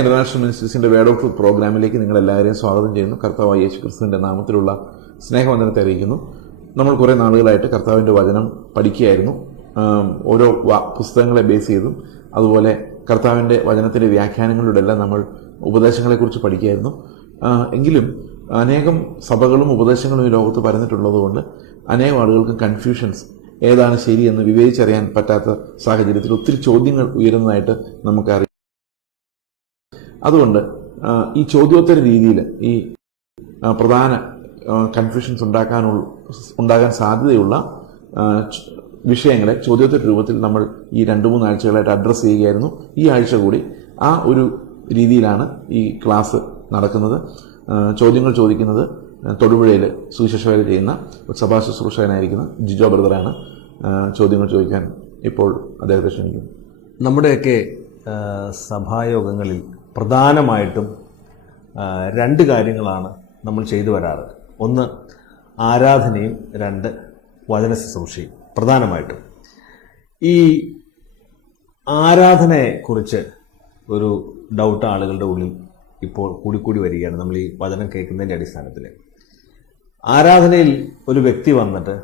International മിനിസ്റ്റേഴ്സിന്റെ word of truth പ്രോഗ്രാമിലേക്ക് നിങ്ങൾ എല്ലാവരെയും സ്വാഗതം ചെയ്യുന്നു. കർത്താവ് യേശു ക്രിസ്തുവിന്റെ നാമത്തിലുള്ള സ്നേഹവന്ദനത്തെ അറിയിക്കുന്നു. നമ്മൾ കുറേ നാളുകളായിട്ട് കർത്താവിന്റെ വചനം പഠിക്കുകയായിരുന്നു. ഓരോ പുസ്തകങ്ങളെ ബേസ് ചെയ്തും അതുപോലെ കർത്താവിന്റെ വചനത്തിന്റെ വ്യാഖ്യാനങ്ങളിലൂടെ എല്ലാം നമ്മൾ ഉപദേശങ്ങളെക്കുറിച്ച് പഠിക്കുകയായിരുന്നു. എങ്കിലും അനേകം സഭകളും ഉപദേശങ്ങളും ഈ ലോകത്ത് പരന്നിട്ടുള്ളതുകൊണ്ട് അനേകം ആളുകൾക്കും കൺഫ്യൂഷൻസ് ഏതാണ് ശരിയെന്ന് വിവേചിച്ചറിയാൻ പറ്റാത്ത സാഹചര്യത്തിൽ ഒത്തിരി ചോദ്യങ്ങൾ ഉയരുന്നതായിട്ട് നമുക്കറിയാം. അതുകൊണ്ട് ഈ ചോദ്യോത്തര രീതിയിൽ ഈ പ്രധാന കൺഫ്യൂഷൻസ് ഉണ്ടാക്കാനുള്ള ഉണ്ടാകാൻ സാധ്യതയുള്ള വിഷയങ്ങളെ ചോദ്യോത്തര രൂപത്തിൽ നമ്മൾ ഈ രണ്ട് മൂന്ന് ആഴ്ചകളായിട്ട് അഡ്രസ്സ് ചെയ്യുകയായിരുന്നു. ഈ ആഴ്ച കൂടി ആ ഒരു രീതിയിലാണ് ഈ ക്ലാസ് നടക്കുന്നത്. ചോദ്യങ്ങൾ ചോദിക്കുന്നത് തൊടുപുഴയിൽ സുവിശേഷ വേല ചെയ്യുന്ന സഭാ ശുശ്രൂഷകനായിരിക്കുന്ന ജിജോ ബ്രദറാണ്. ചോദ്യങ്ങൾ ചോദിക്കാൻ ഇപ്പോൾ അദ്ദേഹത്തെ ക്ഷണിക്കുന്നു. നമ്മുടെയൊക്കെ സഭായോഗങ്ങളിൽ പ്രധാനമായിട്ടും രണ്ട് കാര്യങ്ങളാണ് നമ്മൾ ചെയ്തു വരാറ് ഒന്ന് ആരാധനയും രണ്ട് വചന ശുശ്രൂഷയും പ്രധാനമായിട്ടും. ഈ ആരാധനയെക്കുറിച്ച് ഒരു ഡൗട്ട് ആളുകളുടെ ഉള്ളിൽ ഇപ്പോൾ കൂടിക്കൂടി വരികയാണ് നമ്മൾ ഈ വചനം കേൾക്കുന്നതിന്റെ അടിസ്ഥാനത്തിൽ. ആരാധനയിൽ ഒരു വ്യക്തി വന്നിട്ട്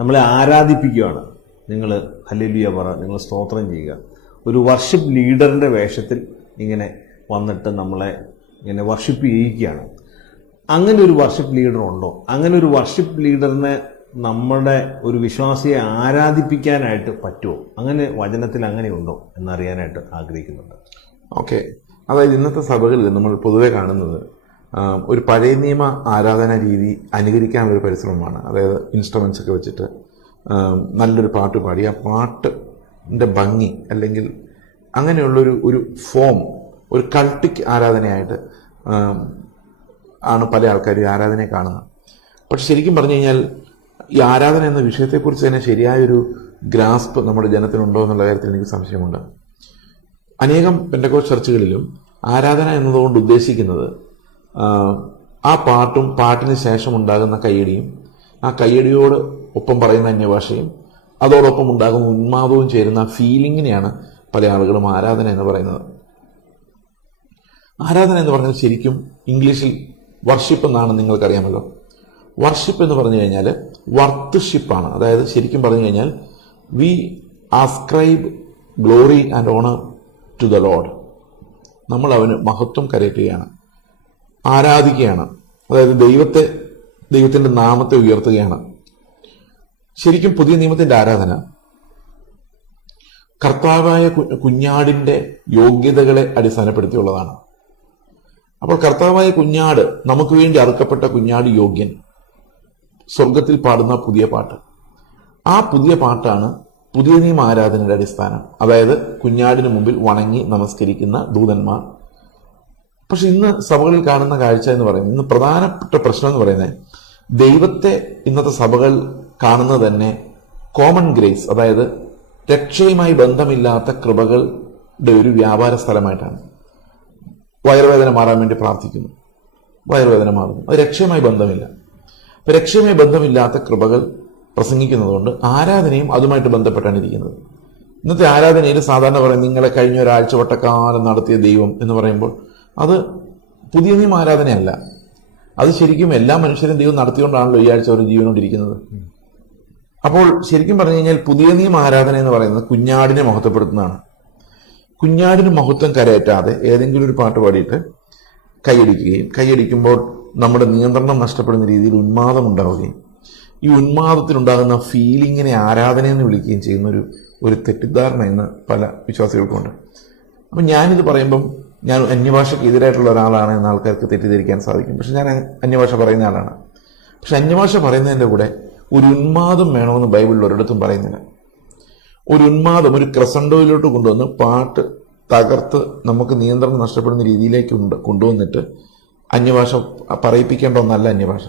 നമ്മളെ ആരാധിപ്പിക്കുകയാണ്. നിങ്ങൾ ഹല്ലേലൂയ പറ നിങ്ങൾ സ്തോത്രം ചെയ്യുക. ഒരു വർഷിപ്പ് ലീഡറിന്റെ വേഷത്തിൽ ഇങ്ങനെ വന്നിട്ട് നമ്മളെ ഇങ്ങനെ വർഷിപ്പ് ചെയ്യിക്കുകയാണ് അങ്ങനെ ഒരു വർഷിപ്പ് ലീഡർ ഉണ്ടോ? അങ്ങനെ ഒരു വർഷിപ്പ് ലീഡറിനെ നമ്മുടെ ഒരു വിശ്വാസിയെ ആരാധിപ്പിക്കാനായിട്ട് പറ്റുമോ അങ്ങനെ വചനത്തിൽ അങ്ങനെ ഉണ്ടോ എന്നറിയാനായിട്ട് ആഗ്രഹിക്കുന്നുണ്ട്. ഓക്കെ അതായത് ഇന്നത്തെ സഭകളിൽ നമ്മൾ പൊതുവെ കാണുന്നത് ഒരു പഴയ നിയമ ആരാധന രീതി അനുകരിക്കാനുള്ള ഒരു പരിശ്രമമാണ്. അതായത് ഇൻസ്ട്രുമെന്റ്സ് ഒക്കെ വെച്ചിട്ട് നല്ലൊരു പാട്ട് പാടി ആ പാട്ടിന്റെ ഭംഗി അല്ലെങ്കിൽ അങ്ങനെയുള്ളൊരു ഒരു ഫോം ഒരു കൾട്ടിക് ആരാധനയായിട്ട് ആണ് പല ആൾക്കാരും ആരാധനയെ കാണുന്നത്. പക്ഷെ ശരിക്കും പറഞ്ഞു കഴിഞ്ഞാൽ ഈ ആരാധന എന്ന വിഷയത്തെക്കുറിച്ച് തന്നെ ശരിയായൊരു ഗ്രാസ്പ് നമ്മുടെ ജനത്തിനുണ്ടോ എന്നുള്ള കാര്യത്തിൽ എനിക്ക് സംശയമുണ്ട്. അനേകം പെൻഡക്കോസ് ചർച്ചുകളിലും ആരാധന എന്നതുകൊണ്ട് ഉദ്ദേശിക്കുന്നത് ആ, പാട്ടും പാട്ടിന് ശേഷം ഉണ്ടാകുന്ന കയ്യടിയും ആ കയ്യടിയോട് ഒപ്പം പറയുന്ന അന്യഭാഷയും അതോടൊപ്പം ഉണ്ടാകുന്ന ഉന്മാദവും ചേരുന്ന ഫീലിങ്ങിനെയാണ് പല ആളുകളും ആരാധന എന്ന് പറയുന്നത്. ആരാധന എന്ന് പറഞ്ഞാൽ ശരിക്കും ഇംഗ്ലീഷിൽ വർഷിപ്പ് എന്നാണ് നിങ്ങൾക്കറിയാമല്ലോ. വർഷിപ്പ് എന്ന് പറഞ്ഞു കഴിഞ്ഞാൽ വർത്തുഷിപ്പാണ് അതായത് ശരിക്കും പറഞ്ഞു കഴിഞ്ഞാൽ we ascribe glory and honour to the lord നമ്മൾ അവന് മഹത്വം കരയറ്റുകയാണ് ആരാധിക്കുകയാണ്. അതായത് ദൈവത്തെ ദൈവത്തിന്റെ നാമത്തെ ഉയർത്തുകയാണ്. ശരിക്കും പുതിയ നിയമത്തിന്റെ ആരാധന കർത്താവായ കുഞ്ഞാടിന്റെ യോഗ്യതകളെ അടിസ്ഥാനപ്പെടുത്തിയുള്ളതാണ്. അപ്പോൾ കർത്താവായ കുഞ്ഞാട് നമുക്ക് വേണ്ടി അറുക്കപ്പെട്ട കുഞ്ഞാട് യോഗ്യൻ. സ്വർഗത്തിൽ പാടുന്ന പുതിയ പാട്ട്. ആ പുതിയ പാട്ടാണ് പുതിയ നിയമ ആരാധനയുടെ അടിസ്ഥാനം. അതായത് കുഞ്ഞാടിന് മുമ്പിൽ വണങ്ങി നമസ്കരിക്കുന്ന ദൂതന്മാർ. പക്ഷെ ഇന്ന് സഭകളിൽ കാണുന്ന കാഴ്ച എന്ന് പറയുന്നത് ഇന്ന് പ്രധാനപ്പെട്ട പ്രശ്നം എന്ന് പറയുന്നത് ദൈവത്തെ ഇന്നത്തെ സഭകൾ കാണുന്നത് തന്നെ കോമൺ ഗ്രേസ് അതായത് രക്ഷയുമായി ബന്ധമില്ലാത്ത കൃപകളുടെ ഒരു വ്യാപാര സ്ഥലമായിട്ടാണ്. വയറുവേദന മാറാൻ വേണ്ടി പ്രാർത്ഥിക്കുന്നു. വയറുവേദന മാറുന്നു. അത് രക്ഷയുമായി ബന്ധമില്ല. അപ്പൊ രക്ഷയുമായി ബന്ധമില്ലാത്ത കൃപകൾ പ്രസംഗിക്കുന്നതുകൊണ്ട് ആരാധനയും അതുമായിട്ട് ബന്ധപ്പെട്ടാണ് ഇരിക്കുന്നത്. ഇന്നത്തെ ആരാധനയിൽ സാധാരണ പറയും നിങ്ങളെ കഴിഞ്ഞ ഒരാഴ്ച വട്ടക്കാലം നടത്തിയ ദൈവം എന്ന് പറയുമ്പോൾ അത് പുതിയ നിയമ ആരാധനയല്ല. അത് ശരിക്കും എല്ലാ മനുഷ്യരും ദൈവം നടത്തിക്കൊണ്ടാണല്ലോ ഈ ആഴ്ച അവർ ജീവനോണ്ടിരിക്കുന്നത് അപ്പോൾ ശരിക്കും പറഞ്ഞു കഴിഞ്ഞാൽ പുതിയ നിയമ ആരാധന എന്ന് പറയുന്നത് കുഞ്ഞാടിനെ മഹത്വപ്പെടുത്തുന്നതാണ് കുഞ്ഞാടിന് മഹത്വം കരയറ്റാതെ ഏതെങ്കിലും ഒരു പാട്ട് പാടിയിട്ട് കൈയടിക്കുകയും കൈയടിക്കുമ്പോൾ നമ്മുടെ നിയന്ത്രണം നഷ്ടപ്പെടുന്ന രീതിയിൽ ഉന്മാദം ഉണ്ടാവുകയും ഈ ഉന്മാദത്തിലുണ്ടാകുന്ന ഫീലിങ്ങിനെ ആരാധന എന്ന് വിളിക്കുകയും ചെയ്യുന്ന ഒരു ഒരു തെറ്റിദ്ധാരണ ഇന്ന് പല വിശ്വാസികൾക്കുണ്ട് അപ്പം ഞാനിത് പറയുമ്പം ഞാൻ അന്യഭാഷയ്ക്ക് എതിരായിട്ടുള്ള ഒരാളാണ് എന്ന ആൾക്കാർക്ക് തെറ്റിദ്ധരിക്കാൻ സാധിക്കും. പക്ഷെ ഞാൻ അന്യഭാഷ പറയുന്ന ആളാണ്. പക്ഷെ അന്യഭാഷ പറയുന്നതിന്റെ കൂടെ ഒരു ഉന്മാദം വേണമെന്ന് ബൈബിളിൽ ഒരിടത്തും പറയുന്നില്ല. ഒരു ഉന്മാദം ഒരു ക്രസൻഡോയിലോട്ട് കൊണ്ടുവന്ന് പാട്ട് തകർത്ത് നമുക്ക് നിയന്ത്രണം നഷ്ടപ്പെടുന്ന രീതിയിലേക്ക് കൊണ്ടുവന്നിട്ട് അന്യഭാഷ പറയിപ്പിക്കേണ്ട ഒന്നല്ല അന്യഭാഷ.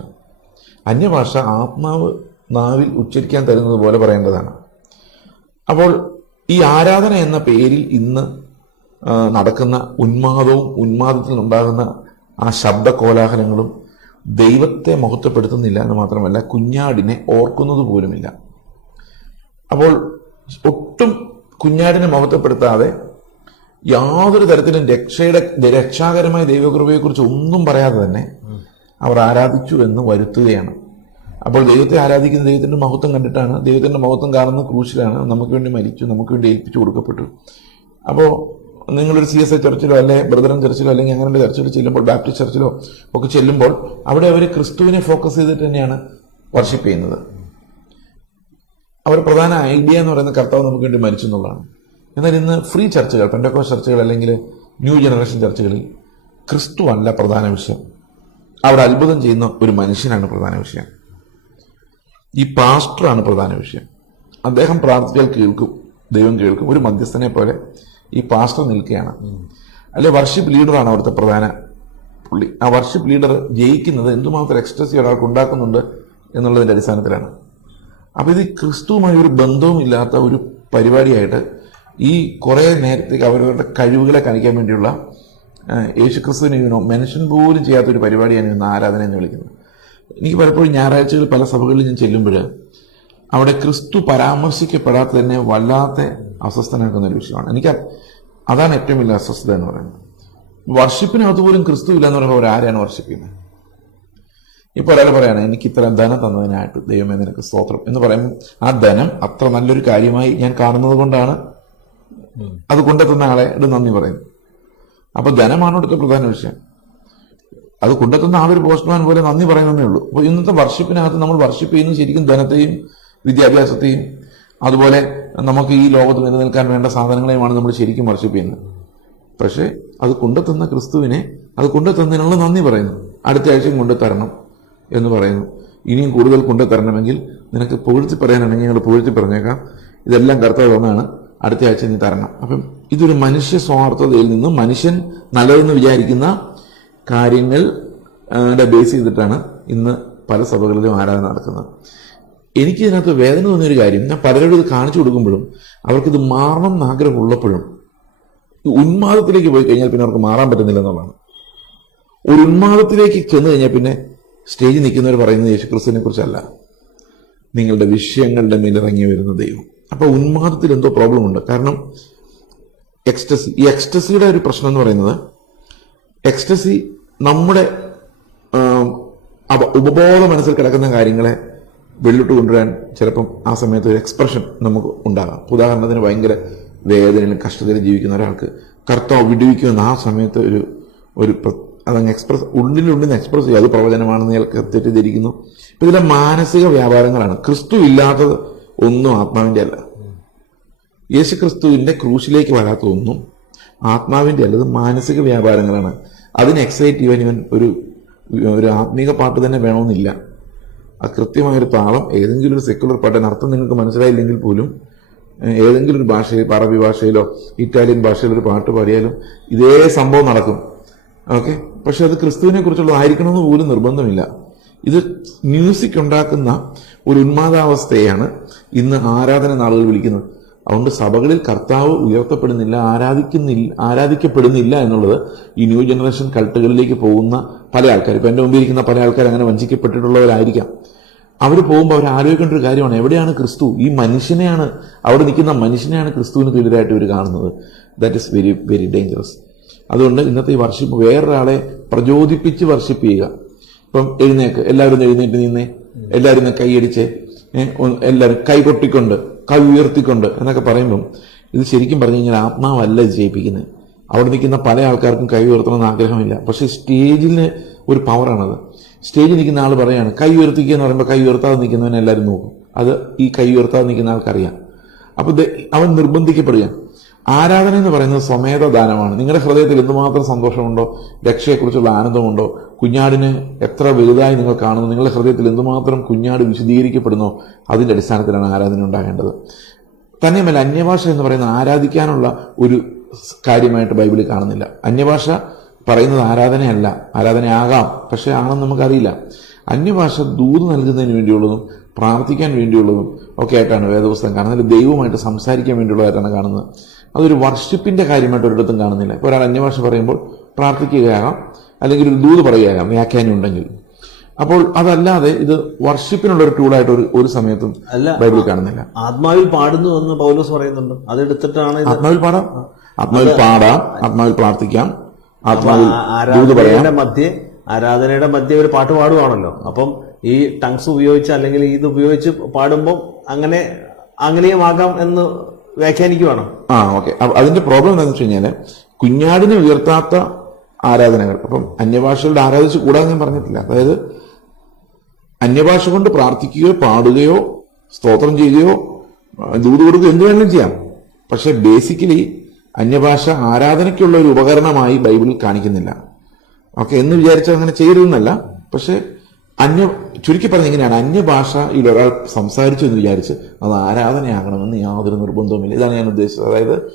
അന്യഭാഷ ആത്മാവ് നാവിൽ ഉച്ചരിക്കാൻ തരുന്നത് പോലെ പറയേണ്ടതാണ്. അപ്പോൾ ഈ ആരാധന എന്ന പേരിൽ ഇന്ന് നടക്കുന്ന ഉന്മാദവും ഉന്മാദത്തിൽ ഉണ്ടാകുന്ന ആ ശബ്ദ കോലാഹലങ്ങളും ദൈവത്തെ മഹത്വപ്പെടുത്തുന്നില്ല എന്ന് മാത്രമല്ല കുഞ്ഞാടിനെ ഓർക്കുന്നത് പോലുമില്ല. അപ്പോൾ ഒട്ടും കുഞ്ഞാടിനെ മഹത്വപ്പെടുത്താതെ യാതൊരു തരത്തിലും രക്ഷയുടെ രക്ഷാകരമായ ദൈവകൃപയെക്കുറിച്ച് ഒന്നും പറയാതെ തന്നെ അവർ ആരാധിച്ചു എന്ന് വരുത്തുകയാണ്. അപ്പോൾ ദൈവത്തെ ആരാധിക്കുന്ന ദൈവത്തിന്റെ മഹത്വം കണ്ടിട്ടാണ് ദൈവത്തിന്റെ മഹത്വം കാണുന്ന ക്രൂശിലാണ് നമുക്ക് വേണ്ടി മരിച്ചു നമുക്ക് വേണ്ടി ഏൽപ്പിച്ചു കൊടുക്കപ്പെട്ടു. അപ്പോൾ നിങ്ങളൊരു സി എസ് ഐ ചർച്ചിലോ അല്ലെ ബ്രദറൻ ചർച്ചിലോ അല്ലെങ്കിൽ അങ്ങനെയുള്ള ചർച്ചിലോ ചെല്ലുമ്പോൾ ബാപ്റ്റിസ്റ്റ് ചർച്ചിലോ ഒക്കെ ചെല്ലുമ്പോൾ അവിടെ അവർ ക്രിസ്തുവിനെ ഫോക്കസ് ചെയ്തിട്ട് തന്നെയാണ് വർഷിപ്പ് ചെയ്യുന്നത്. അവർ പ്രധാന ഐഡിയ എന്ന് പറയുന്ന കർത്താവ് നമുക്ക് വേണ്ടി മരിച്ചു എന്നുള്ളതാണ്. എന്നാൽ ഇന്ന് ഫ്രീ ചർച്ചകൾ പെൻഡക്കോസ് ചർച്ചകൾ അല്ലെങ്കിൽ ന്യൂ ജനറേഷൻ ചർച്ചകളിൽ ക്രിസ്തു അല്ല പ്രധാന വിഷയം. അവിടെ അത്ഭുതം ചെയ്യുന്ന ഒരു മനുഷ്യനാണ് പ്രധാന വിഷയം. ഈ പാസ്റ്ററാണ് പ്രധാന വിഷയം. അദ്ദേഹം പ്രാർത്ഥികൾ കേൾക്കും ദൈവം കേൾക്കും. ഒരു മധ്യസ്ഥനെ പോലെ ഈ പാസ്റ്റർ നിൽക്കുകയാണ്. അല്ലെ വർഷിപ്പ് ലീഡറാണ് അവിടുത്തെ പ്രധാന പുള്ളി. ആ വർഷിപ്പ് ലീഡർ ജയിക്കുന്നത് എന്തുമാത്രം എക്സ്ട്രസി ഒരാൾക്ക് ഉണ്ടാക്കുന്നുണ്ട് എന്നുള്ളതിന്റെ അടിസ്ഥാനത്തിലാണ്. അപ്പൊ ഇത് ക്രിസ്തുവുമായി ഒരു ബന്ധവും ഇല്ലാത്ത ഒരു പരിപാടിയായിട്ട് ഈ കുറെ നേരത്തേക്ക് അവരവരുടെ കഴിവുകളെ കാണിക്കാൻ വേണ്ടിയുള്ള യേശു ക്രിസ്തുവിനെ ഇങ്ങനെ മെൻഷൻ പോലും ചെയ്യാത്ത ഒരു പരിപാടിയാണ് ഇന്ന് ആരാധന എന്ന് വിളിക്കുന്നത്. എനിക്ക് പലപ്പോഴും ഞായറാഴ്ചകൾ പല സഭകളിൽ ഞാൻ ചെല്ലുമ്പോൾ അവിടെ ക്രിസ്തു പരാമർശിക്കപ്പെടാത്ത തന്നെ വല്ലാത്ത അസ്വസ്ഥനാക്കുന്ന ഒരു വിഷയമാണ്. എനിക്ക് അതാണ് ഏറ്റവും വലിയ അസ്വസ്ഥത എന്ന് പറയുന്നത്. വർഷിപ്പിനകത്ത് പോലും ക്രിസ്തു ഇല്ല എന്ന് പറയുമ്പോൾ അവർ ആരെയാണ് വർഷിപ്പ് ചെയ്യുന്നത് ഇപ്പൊ ഒരാൾ പറയാണ് എനിക്ക് ഇത്ര ധനം തന്നതിനായിട്ട് ദൈവമേ നിനക്ക് സ്തോത്രം. എന്ന് പറയുമ്പോൾ ആ ധനം അത്ര നല്ലൊരു കാര്യമായി ഞാൻ കാണുന്നത് കൊണ്ടാണ് അത് കൊണ്ടെത്തുന്ന ആളെ നന്ദി പറയുന്നു. അപ്പൊ ധനമാണ് ഇവിടുത്തെ പ്രധാന വിഷയം. അത് കൊണ്ടെത്തുന്ന ഒരു പോസ്റ്റ്മാൻ പോലെ നന്ദി പറയുന്നതേ ഉള്ളൂ. അപ്പോൾ ഇന്നത്തെ വർഷിപ്പിനകത്ത് നമ്മൾ വർഷിപ്പ് ചെയ്യുന്നത് ശരിക്കും ധനത്തെയും വിദ്യാഭ്യാസത്തെയും. അതുപോലെ നമുക്ക് ഈ ലോകത്ത് നിലനിൽക്കാൻ വേണ്ട സാധനങ്ങളെയുമാണ് നമ്മൾ ശരിക്കും വർഷിപ്പ് ചെയ്യുന്നത്. പക്ഷേ അത് കൊണ്ടെത്തുന്ന ക്രിസ്തുവിനെ അത് കൊണ്ടെത്തുന്നതിനുള്ള നന്ദി പറയുന്നു. അടുത്ത ആഴ്ചയും കൊണ്ടുതരണം എന്ന് പറയുന്നു. ഇനിയും കൂടുതൽ കൊണ്ടുതരണമെങ്കിൽ നിനക്ക് പുകഴ്ത്തി പറയാനാണെങ്കിൽ ഞങ്ങൾ പുകഴ്ത്തി പറഞ്ഞേക്കാം. ഇതെല്ലാം കർത്താവ് ഒന്നാണ് അടുത്ത ആഴ്ച നീ തരണം. അപ്പം ഇതൊരു മനുഷ്യ സ്വാർത്ഥതയിൽ നിന്നും മനുഷ്യൻ നല്ലതെന്ന് വിചാരിക്കുന്ന കാര്യങ്ങൾ ബേസ് ചെയ്തിട്ടാണ് ഇന്ന് പല സഭകളിലും ആരാധന നടക്കുന്നത്. എനിക്ക് ഇതിനകത്ത് വേദന തോന്നിയൊരു കാര്യം ഞാൻ പലരോടും ഇത് കാണിച്ചു കൊടുക്കുമ്പോഴും അവർക്കിത് മാറണം എന്ന് ആഗ്രഹമുള്ളപ്പോഴും ഉന്മാദത്തിലേക്ക് പോയി കഴിഞ്ഞാൽ പിന്നെ അവർക്ക് മാറാൻ പറ്റുന്നില്ല എന്നുള്ളതാണ്. ഒരു ഉന്മാദത്തിലേക്ക് ചെന്ന് കഴിഞ്ഞാൽ പിന്നെ സ്റ്റേജിൽ നിൽക്കുന്നവർ പറയുന്നത് യേശുക്രിസ്തുവിനെ കുറിച്ചല്ല. നിങ്ങളുടെ വിഷയങ്ങളുടെ മേൽ ഇറങ്ങി വരുന്ന ദൈവം. അപ്പൊ ഉന്മാദത്തിൽ എന്തോ പ്രോബ്ലം ഉണ്ട്. കാരണം എക്സ്റ്റസി ഈ എക്സ്റ്റസിയുടെ ഒരു പ്രശ്നം എന്ന് പറയുന്നത് എക്സ്റ്റസി നമ്മുടെ ഉപബോധ മനസ്സിൽ കിടക്കുന്ന കാര്യങ്ങളെ വെള്ളിട്ട് കൊണ്ടുവരാൻ ചിലപ്പം ആ സമയത്ത് ഒരു എക്സ്പ്രഷൻ നമുക്ക് ഉണ്ടാകാം. ഉദാഹരണത്തിന് ഭയങ്കര വേദനയിലും കഷ്ടതയിലും ജീവിക്കുന്ന ഒരാൾക്ക് കർത്താവ് വിടുവിക്കുമെന്ന് ആ സമയത്ത് ഒരു ഒരു അതങ്ങ് എക്സ്പ്രസ് ഉള്ളിലുണ്ടെന്ന് എക്സ്പ്രസ് ചെയ്യും. അത് പ്രവചനമാണെന്ന് ഇയാൾക്ക് തെറ്റിദ്ധരിക്കുന്നു ഇപ്പം ഇതിലെ മാനസിക വ്യാപാരങ്ങളാണ്. ക്രിസ്തു ഇല്ലാത്തത് ഒന്നും ആത്മാവിന്റെ അല്ല. യേശു ക്രിസ്തുവിന്റെ ക്രൂശിലേക്ക് വരാത്ത ഒന്നും ആത്മാവിന്റെ അല്ലത് മാനസിക വ്യാപാരങ്ങളാണ്. അതിന് എക്സൈറ്റ് ചെയ്യാൻ ഇവൻ ഒരു ഒരു ആത്മീക പാട്ട് തന്നെ വേണമെന്നില്ല. ആ കൃത്യമായൊരു താളം ഏതെങ്കിലും ഒരു സെക്കുലർ പാട്ടിന് അർത്ഥം നിങ്ങൾക്ക് മനസ്സിലായില്ലെങ്കിൽ പോലും ഏതെങ്കിലും ഒരു ഭാഷയിൽ അറബി ഭാഷയിലോ ഇറ്റാലിയൻ ഭാഷയിലോ ഒരു പാട്ട് പാടിയാലും ഇതേ സംഭവം നടക്കും. ഓക്കെ? പക്ഷെ അത് ക്രിസ്തുവിനെ കുറിച്ചുള്ളതായിരിക്കണമെന്ന് പോലും നിർബന്ധമില്ല. ഇത് മ്യൂസിക് ഉണ്ടാക്കുന്ന ഒരു ഉന്മാദാവസ്ഥയാണ് ഇന്ന് ആരാധന നാളുകൾ വിളിക്കുന്നത്. അതുകൊണ്ട് സഭകളിൽ കർത്താവ് ഉയർത്തപ്പെടുന്നില്ല ആരാധിക്കുന്നില്ല ആരാധിക്കപ്പെടുന്നില്ല എന്നുള്ളത് ഈ ന്യൂ ജനറേഷൻ കൾട്ടുകളിലേക്ക് പോകുന്ന പല ആൾക്കാർ. ഇപ്പം എന്റെ മുമ്പിൽ ഇരിക്കുന്ന പല ആൾക്കാർ അങ്ങനെ വഞ്ചിക്കപ്പെട്ടിട്ടുള്ളവരായിരിക്കാം. അവർ പോകുമ്പോൾ അവർ ആലോചിക്കേണ്ട ഒരു കാര്യമാണ് എവിടെയാണ് ക്രിസ്തു? ഈ മനുഷ്യനെയാണ് അവിടെ നിൽക്കുന്ന മനുഷ്യനെയാണ് ക്രിസ്തുവിന് കീഴിലായിട്ട് ഇവർ കാണുന്നത്. That is very very dangerous അതുകൊണ്ട് ഇന്നത്തെ ഈ വർഷിപ്പ് വേറൊരാളെ പ്രചോദിപ്പിച്ച് വർഷിപ്പ് ചെയ്യുക. ഇപ്പം എഴുന്നേക്ക് എല്ലാവരും എഴുന്നേറ്റ് നിന്നേ എല്ലാവരും കൈയടിച്ച് എല്ലാവരും കൈ കൊട്ടിക്കൊണ്ട് കൈ ഉയർത്തിക്കൊണ്ട് എന്നൊക്കെ പറയുമ്പം ഇത് ശരിക്കും പറഞ്ഞു കഴിഞ്ഞാൽ ആത്മാവല്ല ഇത് ചെയ്യിപ്പിക്കുന്നത് അവിടെ നിൽക്കുന്ന പല ആൾക്കാർക്കും കൈ ഉയർത്തണമെന്ന് ആഗ്രഹമില്ല. പക്ഷേ സ്റ്റേജിന് ഒരു പവറാണത് സ്റ്റേജിൽ നിൽക്കുന്ന ആൾ പറയാണ് കൈ ഉയർത്തിക്കുക എന്ന് പറയുമ്പോൾ കൈ ഉയർത്താതെ നിൽക്കുന്നവനെ എല്ലാവരും നോക്കും. അത് ഈ കൈ ഉയർത്താതെ നിൽക്കുന്ന ആൾക്കറിയാം. അപ്പം ദേ- അവൻ നിർബന്ധിക്കപ്പെടുക ആരാധന എന്ന് പറയുന്നത് സ്വമേധ ദാനമാണ് നിങ്ങളുടെ ഹൃദയത്തിൽ എന്തുമാത്രം സന്തോഷമുണ്ടോ രക്ഷയെക്കുറിച്ചുള്ള ആനന്ദമുണ്ടോ കുഞ്ഞാടിനെ എത്ര വലുതായി നിങ്ങൾ കാണുന്നു നിങ്ങളുടെ ഹൃദയത്തിൽ എന്തുമാത്രം കുഞ്ഞാട് വിശദീകരിക്കപ്പെടുന്നോ അതിന്റെ അടിസ്ഥാനത്തിലാണ് ആരാധന ഉണ്ടാകേണ്ടത്. തന്നെയുമല്ല അന്യഭാഷ എന്ന് പറയുന്ന ആരാധിക്കാനുള്ള ഒരു കാര്യമായിട്ട് ബൈബിളിൽ കാണുന്നില്ല. അന്യഭാഷ പറയുന്നത് ആരാധനയല്ല ആരാധനയാകാം പക്ഷേ ആണെന്ന് നമുക്കറിയില്ല. അന്യഭാഷ ദൂത് നൽകുന്നതിന് വേണ്ടിയുള്ളതും പ്രാർത്ഥിക്കാൻ വേണ്ടിയുള്ളതും ഒക്കെ ആയിട്ടാണ് വേദപുസ്തകം കാണുന്നത്. ദൈവമായിട്ട് സംസാരിക്കാൻ വേണ്ടിയുള്ളതായിട്ടാണ് കാണുന്നത്. അതൊരു വർഷിപ്പിന്റെ കാര്യമായിട്ട് ഒരിടത്തും കാണുന്നില്ല. ഇപ്പോൾ ഒരാൾ അന്യഭാഷ പറയുമ്പോൾ പ്രാർത്ഥിക്കുകയാകാം അല്ലെങ്കിൽ ഒരു ദൂത് പറയുകയാകാം വ്യാഖ്യാനം ഉണ്ടെങ്കിൽ. അപ്പോൾ അതല്ലാതെ ഇത് വർഷിപ്പിനുള്ള ഒരു ടൂളായിട്ട് ഒരു ഒരു സമയത്തും അല്ല ബൈബിളിൽ കാണുന്നില്ല. ആത്മാവിൽ പാടുന്നു എന്ന് പൗലോസ് പറയുന്നുണ്ട്. അതെടുത്തിട്ടാണ് ആത്മാവിൽ പാടാം. ആത്മാവിൽ പാടാം ആത്മാവിൽ പ്രാർത്ഥിക്കാം ആത്മാവിൽ ദൂത് പറയാം. മധ്യേ ആരാധനയുടെ മധ്യേ ഒരു പാട്ട് പാടുവാണല്ലോ. അപ്പം ഈ ടങ്സ് ഉപയോഗിച്ച് അല്ലെങ്കിൽ ഇത് ഉപയോഗിച്ച് പാടുമ്പോൾ അങ്ങനെ അങ്ങനെയുമാകാം എന്ന് വ്യാഖ്യാനിക്കുവാണോ ആ ഓക്കെ. അതിന്റെ പ്രോബ്ലം എന്താണെന്ന് വെച്ച് കഴിഞ്ഞാൽ കുഞ്ഞാടിനെ ഉയർത്താത്ത ആരാധനകൾ അപ്പം അന്യഭാഷകളുടെ ആരാധിച്ച് കൂടാതെ ഞാൻ പറഞ്ഞിട്ടില്ല. അതായത് അന്യഭാഷ കൊണ്ട് പ്രാർത്ഥിക്കുകയോ പാടുകയോ സ്തോത്രം ചെയ്യുകയോ ദൂത് കൊടുക്കുകയോ എന്ത് വേണമെങ്കിലും ചെയ്യാം. പക്ഷെ ബേസിക്കലി അന്യഭാഷ ആരാധനയ്ക്കുള്ള ഒരു ഉപകരണമായി ബൈബിളിൽ കാണിക്കുന്നില്ല. ഓക്കെ എന്ന് വിചാരിച്ചാൽ അങ്ങനെ ചെയ്യരുതെന്നല്ല. പക്ഷെ അന്യ ചുരുക്കി പറഞ്ഞ എങ്ങനെയാണ് അന്യഭാഷയിൽ ഒരാൾ സംസാരിച്ചു എന്ന് വിചാരിച്ച് അത് ആരാധനയാകണമെന്ന് യാതൊരു നിർബന്ധവുമില്ല. ഇതാണ് ഞാൻ ഉദ്ദേശിച്ചത്. അതായത്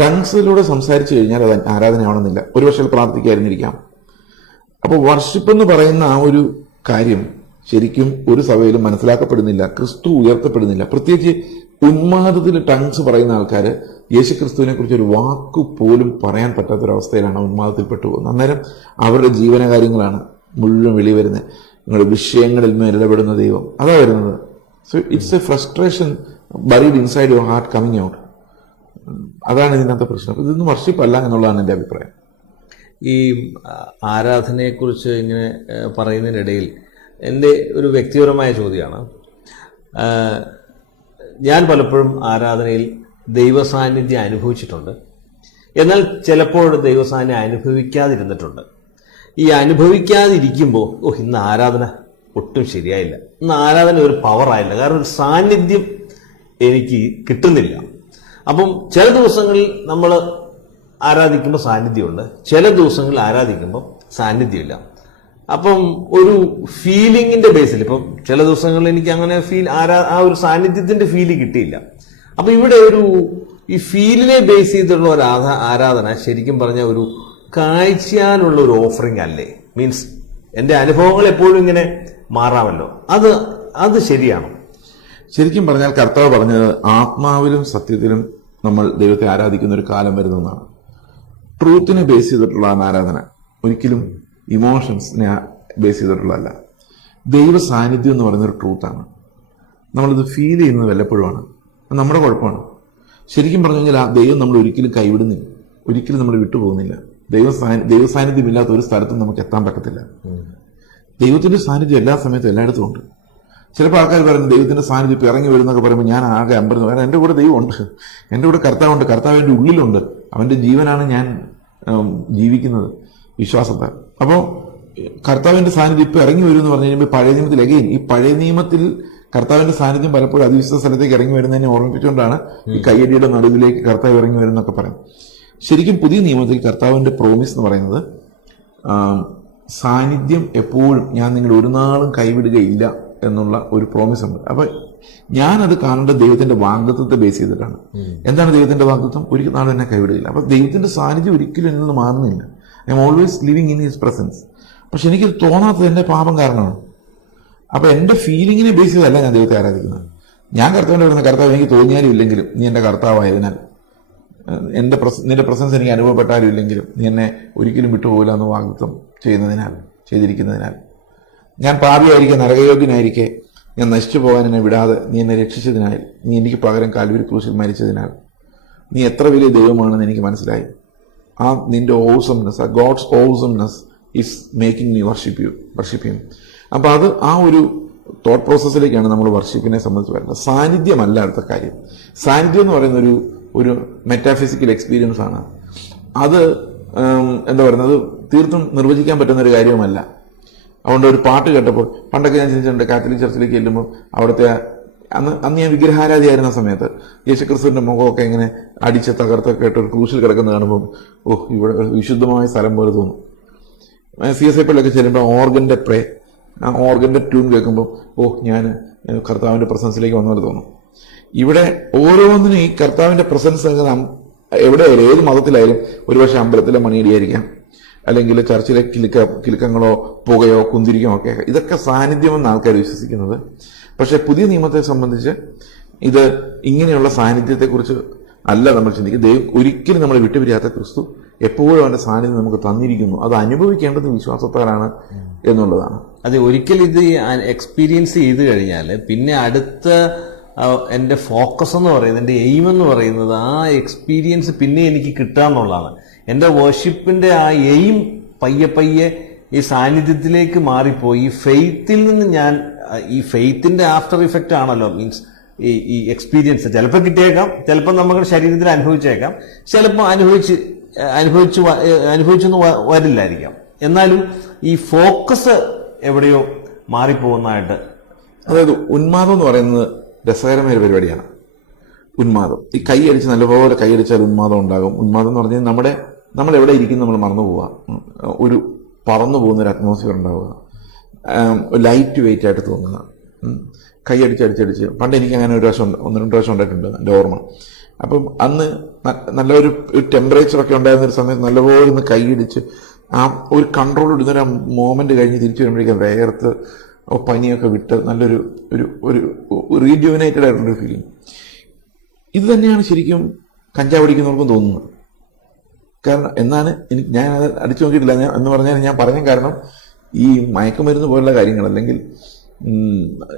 ടങ്സിലൂടെ സംസാരിച്ചു കഴിഞ്ഞാൽ അത് ആരാധനയാവണമെന്നില്ല. ഒരു പക്ഷേ പ്രാർത്ഥിക്കായിരുന്നിരിക്കാം അപ്പോൾ വർഷിപ്പ് എന്ന് പറയുന്ന ആ ഒരു കാര്യം ശരിക്കും ഒരു സഭയിലും മനസ്സിലാക്കപ്പെടുന്നില്ല. ക്രിസ്തു ഉയർത്തപ്പെടുന്നില്ല. പ്രത്യേകിച്ച് ഉന്മാദത്തിൽ ടങ്സ് പറയുന്ന ആൾക്കാർ യേശു ക്രിസ്തുവിനെ കുറിച്ച് ഒരു വാക്ക് പോലും പറയാൻ പറ്റാത്തൊരവസ്ഥയിലാണ് ഉന്മാദത്തിൽപ്പെട്ടു പോകുന്നത്. അന്നേരം അവരുടെ ജീവനകാര്യങ്ങളാണ് മുഴുവൻ വെളി വരുന്നത്. നിങ്ങളുടെ വിഷയങ്ങളിൽ നിന്ന് ഇടപെടുന്ന ദൈവം. അതാ വരുന്നത്. So it's a frustration buried inside your heart coming out അതാണ് ഇതിനകത്തെ പ്രശ്നം. ഇതൊന്നും വർഷിപ്പല്ല എന്നുള്ളതാണ് എന്റെ അഭിപ്രായം. ഈ ആരാധനയെക്കുറിച്ച് ഇങ്ങനെ പറയുന്നതിനിടയിൽ എന്റെ ഒരു വ്യക്തിപരമായ ചോദ്യമാണ്. ഞാൻ പലപ്പോഴും ആരാധനയിൽ ദൈവസാന്നിധ്യം അനുഭവിച്ചിട്ടുണ്ട്. എന്നാൽ ചിലപ്പോൾ ദൈവസാന്നിധ്യം അനുഭവിക്കാതിരുന്നിട്ടുണ്ട്. ഈ അനുഭവിക്കാതിരിക്കുമ്പോൾ ഓ ഇന്ന് ആരാധന ഒട്ടും ശരിയായില്ല. ഇന്ന് ആരാധന ഒരു പവറായില്ല കാരണം ഒരു സാന്നിധ്യം എനിക്ക് കിട്ടുന്നില്ല. അപ്പം ചില ദിവസങ്ങളിൽ നമ്മൾ ആരാധിക്കുമ്പോൾ സാന്നിധ്യമുണ്ട്. ചില ദിവസങ്ങളിൽ ആരാധിക്കുമ്പോൾ സാന്നിധ്യമില്ല. അപ്പം ഒരു ഫീലിംഗിന്റെ ബേസിൽ ഇപ്പം ചില ദിവസങ്ങളിൽ എനിക്ക് അങ്ങനെ ഫീൽ ആരാ ആ ഒരു സാന്നിധ്യത്തിന്റെ ഫീൽ കിട്ടിയില്ല. അപ്പം ഇവിടെ ഒരു ഈ ഫീലിനെ ബേസ് ചെയ്തിട്ടുള്ള ഒരു ആരാധന ശരിക്കും പറഞ്ഞ ഒരു കാഴ്ചയാലുള്ള ഒരു ഓഫറിംഗ് അല്ലേ? മീൻസ് എന്റെ അനുഭവങ്ങൾ എപ്പോഴും ഇങ്ങനെ മാറാമല്ലോ. അത് അത് ശരിയാണോ? ശരിക്കും പറഞ്ഞാൽ കർത്താവ് പറഞ്ഞത് ആത്മാവിലും സത്യത്തിലും നമ്മൾ ദൈവത്തെ ആരാധിക്കുന്ന ഒരു കാലം വരുന്നതാണ്. ട്രൂത്തിനെ ബേസ് ചെയ്തിട്ടുള്ള ആരാധന ഒരിക്കലും ഇമോഷൻസിനെ ബേസ് ചെയ്തിട്ടുള്ളതല്ല. ദൈവ സാന്നിധ്യം എന്ന് പറയുന്നൊരു ട്രൂത്താണ് നമ്മളിത് ഫീൽ ചെയ്യുന്നത് വല്ലപ്പോഴുമാണ്. നമ്മുടെ കുഴപ്പമാണ്. ശരിക്കും പറഞ്ഞു കഴിഞ്ഞാൽ ആ ദൈവം നമ്മൾ ഒരിക്കലും കൈവിടുന്നില്ല. ഒരിക്കലും നമ്മൾ വിട്ടുപോകുന്നില്ല. ദൈവ ദൈവസാന്നിധ്യം ദൈവ സാന്നിധ്യം ഇല്ലാത്ത ഒരു സ്ഥലത്തും നമുക്ക് എത്താൻ പറ്റത്തില്ല. ദൈവത്തിന്റെ സാന്നിധ്യം എല്ലാ സമയത്തും എല്ലായിടത്തും ഉണ്ട്. ചിലപ്പോൾ ആൾക്കാർ പറയും ദൈവത്തിന്റെ സാന്നിധ്യം ഇപ്പം ഇറങ്ങി വരുന്നൊക്കെ പറയുമ്പോൾ ഞാൻ ആകെ അമ്പരുന്നു കാരണം എന്റെ കൂടെ ദൈവമുണ്ട്. എന്റെ കൂടെ കർത്താവുണ്ട്. കർത്താവ് എന്റെ ഉള്ളിലുണ്ട്. അവന്റെ ജീവനാണ് ഞാൻ ജീവിക്കുന്നത്. വിശ്വാസത്താൽ. അപ്പോൾ കർത്താവിന്റെ സാന്നിധ്യം ഇപ്പൊ ഇറങ്ങി വരും എന്ന് പറഞ്ഞു കഴിയുമ്പോൾ പഴയ നിയമത്തിൽ അഗെയിൻ ഈ പഴയ നിയമത്തിൽ കർത്താവിന്റെ സാന്നിധ്യം പലപ്പോഴും അതിവിശ്വ സ്ഥലത്തേക്ക് ഇറങ്ങി വരുന്നതിനെ ഓർമ്മിപ്പിച്ചുകൊണ്ടാണ് ഈ കയ്യടിയുടെ നടുവിലേക്ക് കർത്താവ് ഇറങ്ങി വരുന്നൊക്കെ പറയും ശരിക്കും പുതിയ നിയമത്തിൽ കർത്താവിന്റെ പ്രോമിസ് എന്ന് പറയുന്നത് സാന്നിധ്യം എപ്പോഴും ഞാൻ നിങ്ങളെ ഒരു നാളും കൈവിടുകയില്ല എന്നുള്ള ഒരു പ്രോമിസ് ഉണ്ട്. അപ്പൊ ഞാനത് കാണേണ്ട ദൈവത്തിന്റെ വാഗ്ദത്വത്തെ ബേസ് ചെയ്തിട്ടാണ്. എന്താണ് ദൈവത്തിന്റെ വാഗ്ദത്വം ഒരു നാളും എന്നെ കൈവിടുകയില്ല. അപ്പൊ ദൈവത്തിന്റെ സാന്നിധ്യം ഒരിക്കലും എന്നിൽ നിന്ന് മാറുന്നില്ല. I am always living in his presence പക്ഷെ എനിക്കത് തോന്നാത്തത് എന്റെ പാപം കാരണമാണ്. അപ്പൊ എന്റെ ഫീലിങ്ങിനെ ബേസ് ചെയ്തല്ല ഞാൻ ദൈവത്തെ ആരാധിക്കുന്നത്. ഞാൻ കർത്താവിന്റെ വരുന്ന കർത്താവ് എനിക്ക് തോന്നിയാലും ഇല്ലെങ്കിലും നീ എന്റെ കർത്താവായതിനാൽ എന്റെ പ്രസ- നിന്റെ പ്രസൻസ് എനിക്ക് അനുഭവപ്പെട്ടാലും ഇല്ലെങ്കിലും നീ എന്നെ ഒരിക്കലും വിട്ടുപോകില്ല എന്ന് വാഗ്ദത്വം ചെയ്യുന്നതിനാൽ ചെയ്തിരിക്കുന്നതിനാൽ. ഞാൻ പാപിയായിരിക്കെ നരകയോഗ്യനായിരിക്കെ ഞാൻ നശിച്ചു പോകാൻ എന്നെ വിടാതെ നീ എന്നെ രക്ഷിച്ചതിനാൽ നീ എനിക്ക് പകരം കാൽവരി ക്രൂശിൽ മരിച്ചതിനാൽ നീ എത്ര വലിയ ദൈവമാണെന്ന് എനിക്ക് മനസ്സിലായി. ആ നിന്റെ ഓസംനെസ് ആ God's awesomeness is making me worship you worship you അപ്പം അത് ആ ഒരു തോട്ട് പ്രോസസ്സിലേക്കാണ് നമ്മൾ വർഷിപ്പിനെ സംബന്ധിച്ച് വരുന്നത് സാന്നിധ്യമല്ല അടുത്ത കാര്യം. സാന്നിധ്യം എന്ന് പറയുന്ന ഒരു മെറ്റാഫിസിക്കൽ എക്സ്പീരിയൻസ് ആണ്. അത് എന്താ പറയുന്നത് തീർത്തും നിർവചിക്കാൻ പറ്റുന്ന ഒരു കാര്യവുമല്ല. അതുകൊണ്ട് ഒരു പാട്ട് കേട്ടപ്പോൾ പണ്ടൊക്കെ ഞാൻ ചിന്തിച്ചിട്ടുണ്ട് കാത്തലിക് ചർച്ചിലേക്ക് ചെല്ലുമ്പോൾ അവിടുത്തെ അന്ന് അന്ന് ഞാൻ വിഗ്രഹാരാധിയായിരുന്ന സമയത്ത് യേശുക്രിസ്തുവിന്റെ മുഖമൊക്കെ ഇങ്ങനെ അടിച്ച് തകർത്തൊക്കെ കേട്ട് ഒരു ക്രൂശിൽ കിടക്കുന്ന കാണുമ്പോൾ ഓ ഇവിടെ വിശുദ്ധമായ സ്ഥലം പോലെ തോന്നും. സി എസ് ഐ പിള്ളൊക്കെ ചെല്ലുമ്പോൾ ഓർഗന്റെ പ്രേ ആ ഓർഗന്റെ ട്യൂൺ കേൾക്കുമ്പോൾ ഓ ഞാൻ കർത്താവിന്റെ പ്രസൻസിലേക്ക് വന്നവർ തോന്നും. ഇവിടെ ഓരോന്നിനും ഈ കർത്താവിന്റെ പ്രസൻസ് എവിടെയായാലും ഏത് മതത്തിലായാലും ഒരുപക്ഷെ അമ്പലത്തിലെ മണിയടിയായിരിക്കാം. അല്ലെങ്കിൽ ചർച്ചിലെ കിലുക്ക കിലുക്കങ്ങളോ പുകയോ കുന്തിരിക്കോ ഒക്കെ. ഇതൊക്കെ സാന്നിധ്യമെന്ന് ആൾക്കാർ വിശ്വസിക്കുന്നത്. പക്ഷേ പുതിയ നിയമത്തെ സംബന്ധിച്ച് ഇത് ഇങ്ങനെയുള്ള സാന്നിധ്യത്തെക്കുറിച്ച് അല്ല നമ്മൾ ചിന്തിക്കുക ദൈവം ഒരിക്കലും നമ്മൾ വിട്ടുപിരിയാത്ത ക്രിസ്തു എപ്പോഴും അവന്റെ സാന്നിധ്യം നമുക്ക് തന്നിരിക്കുന്നു. അത് അനുഭവിക്കേണ്ടത് വിശ്വാസത്താലാണ് എന്നുള്ളതാണ്. അതെ ഒരിക്കൽ ഇത് എക്സ്പീരിയൻസ് ചെയ്ത് കഴിഞ്ഞാൽ പിന്നെ അടുത്ത എന്റെ ഫോക്കസ് എന്ന് പറയുന്നത് എന്റെ എയിം എന്ന് പറയുന്നത് ആ എക്സ്പീരിയൻസ് പിന്നെ എനിക്ക് കിട്ടുക എന്നുള്ളതാണ്. എന്റെ വർഷിപ്പിന്റെ ആ എയിം പയ്യെ പയ്യെ ഈ സാന്നിധ്യത്തിലേക്ക് മാറിപ്പോയി. ഈ ഫെയ്ത്തിൽ നിന്ന് ഞാൻ ഈ ഫെയ്ത്തിന്റെ ആഫ്റ്റർ ഇഫക്റ്റ് ആണല്ലോ മീൻസ് ഈ ഈ എക്സ്പീരിയൻസ് ചിലപ്പോൾ കിട്ടിയേക്കാം ചിലപ്പോൾ നമ്മുടെ ശരീരത്തിൽ അനുഭവിച്ചേക്കാം ചിലപ്പോൾ അനുഭവിച്ച് അനുഭവിച്ചു അനുഭവിച്ചൊന്നും വരില്ലായിരിക്കാം. എന്നാലും ഈ ഫോക്കസ് എവിടെയോ മാറിപ്പോകുന്നതായിട്ട് അതായത് ഉന്മാദം എന്ന് പറയുന്നത് രസകരമായ ഒരു പരിപാടിയാണ്. ഉന്മാദം. ഈ കൈ അടിച്ച് നല്ലപോലെ കൈ അടിച്ചാൽ ഉന്മാദം ഉണ്ടാകും. ഉന്മാദം എന്ന് പറഞ്ഞാൽ നമ്മുടെ നമ്മൾ എവിടെ ഇരിക്കും നമ്മൾ മറന്നു പോവുക. ഒരു പറന്നു പോകുന്ന ഒരു അറ്റ്മോസ്ഫിയർ ഉണ്ടാവുക. ലൈറ്റ് വെയിറ്റ് ആയിട്ട് തോന്നുക കൈ അടിച്ച് അടിച്ചടിച്ച് പണ്ട് എനിക്ക് അങ്ങനെ ഒരു പ്രാവശ്യം ഒന്ന് രണ്ട് പ്രാവശ്യം ഉണ്ടായിട്ടുണ്ട് എന്റെ ഓർമ്മ. അപ്പം അന്ന് നല്ലൊരു ടെമ്പറേച്ചർ ഒക്കെ ഉണ്ടായിരുന്ന ഒരു സമയത്ത് നല്ലപോലെ ഒന്ന് കൈയടിച്ച് ആ ഒരു കൺട്രോൾ ഇടുന്ന ഒരു മോമെന്റ് കഴിഞ്ഞ് തിരിച്ചു വരുമ്പോഴേക്കും വേർത്ത് ഓ പനിയൊക്കെ വിട്ട് നല്ലൊരു ഒരു ഒരു റീജുവനേറ്റഡ് ആയിട്ടുള്ളൊരു ഫീലിംഗ് ഇത് തന്നെയാണ് ശരിക്കും കഞ്ചാവ് തോന്നുന്നത്. കാരണം എന്നാണ് എനിക്ക് ഞാൻ അത് അടിച്ചു നോക്കിയിട്ടില്ല. എന്ന് പറഞ്ഞാൽ ഞാൻ പറഞ്ഞ കാരണം ഈ മയക്കുമരുന്ന് പോലുള്ള കാര്യങ്ങൾ അല്ലെങ്കിൽ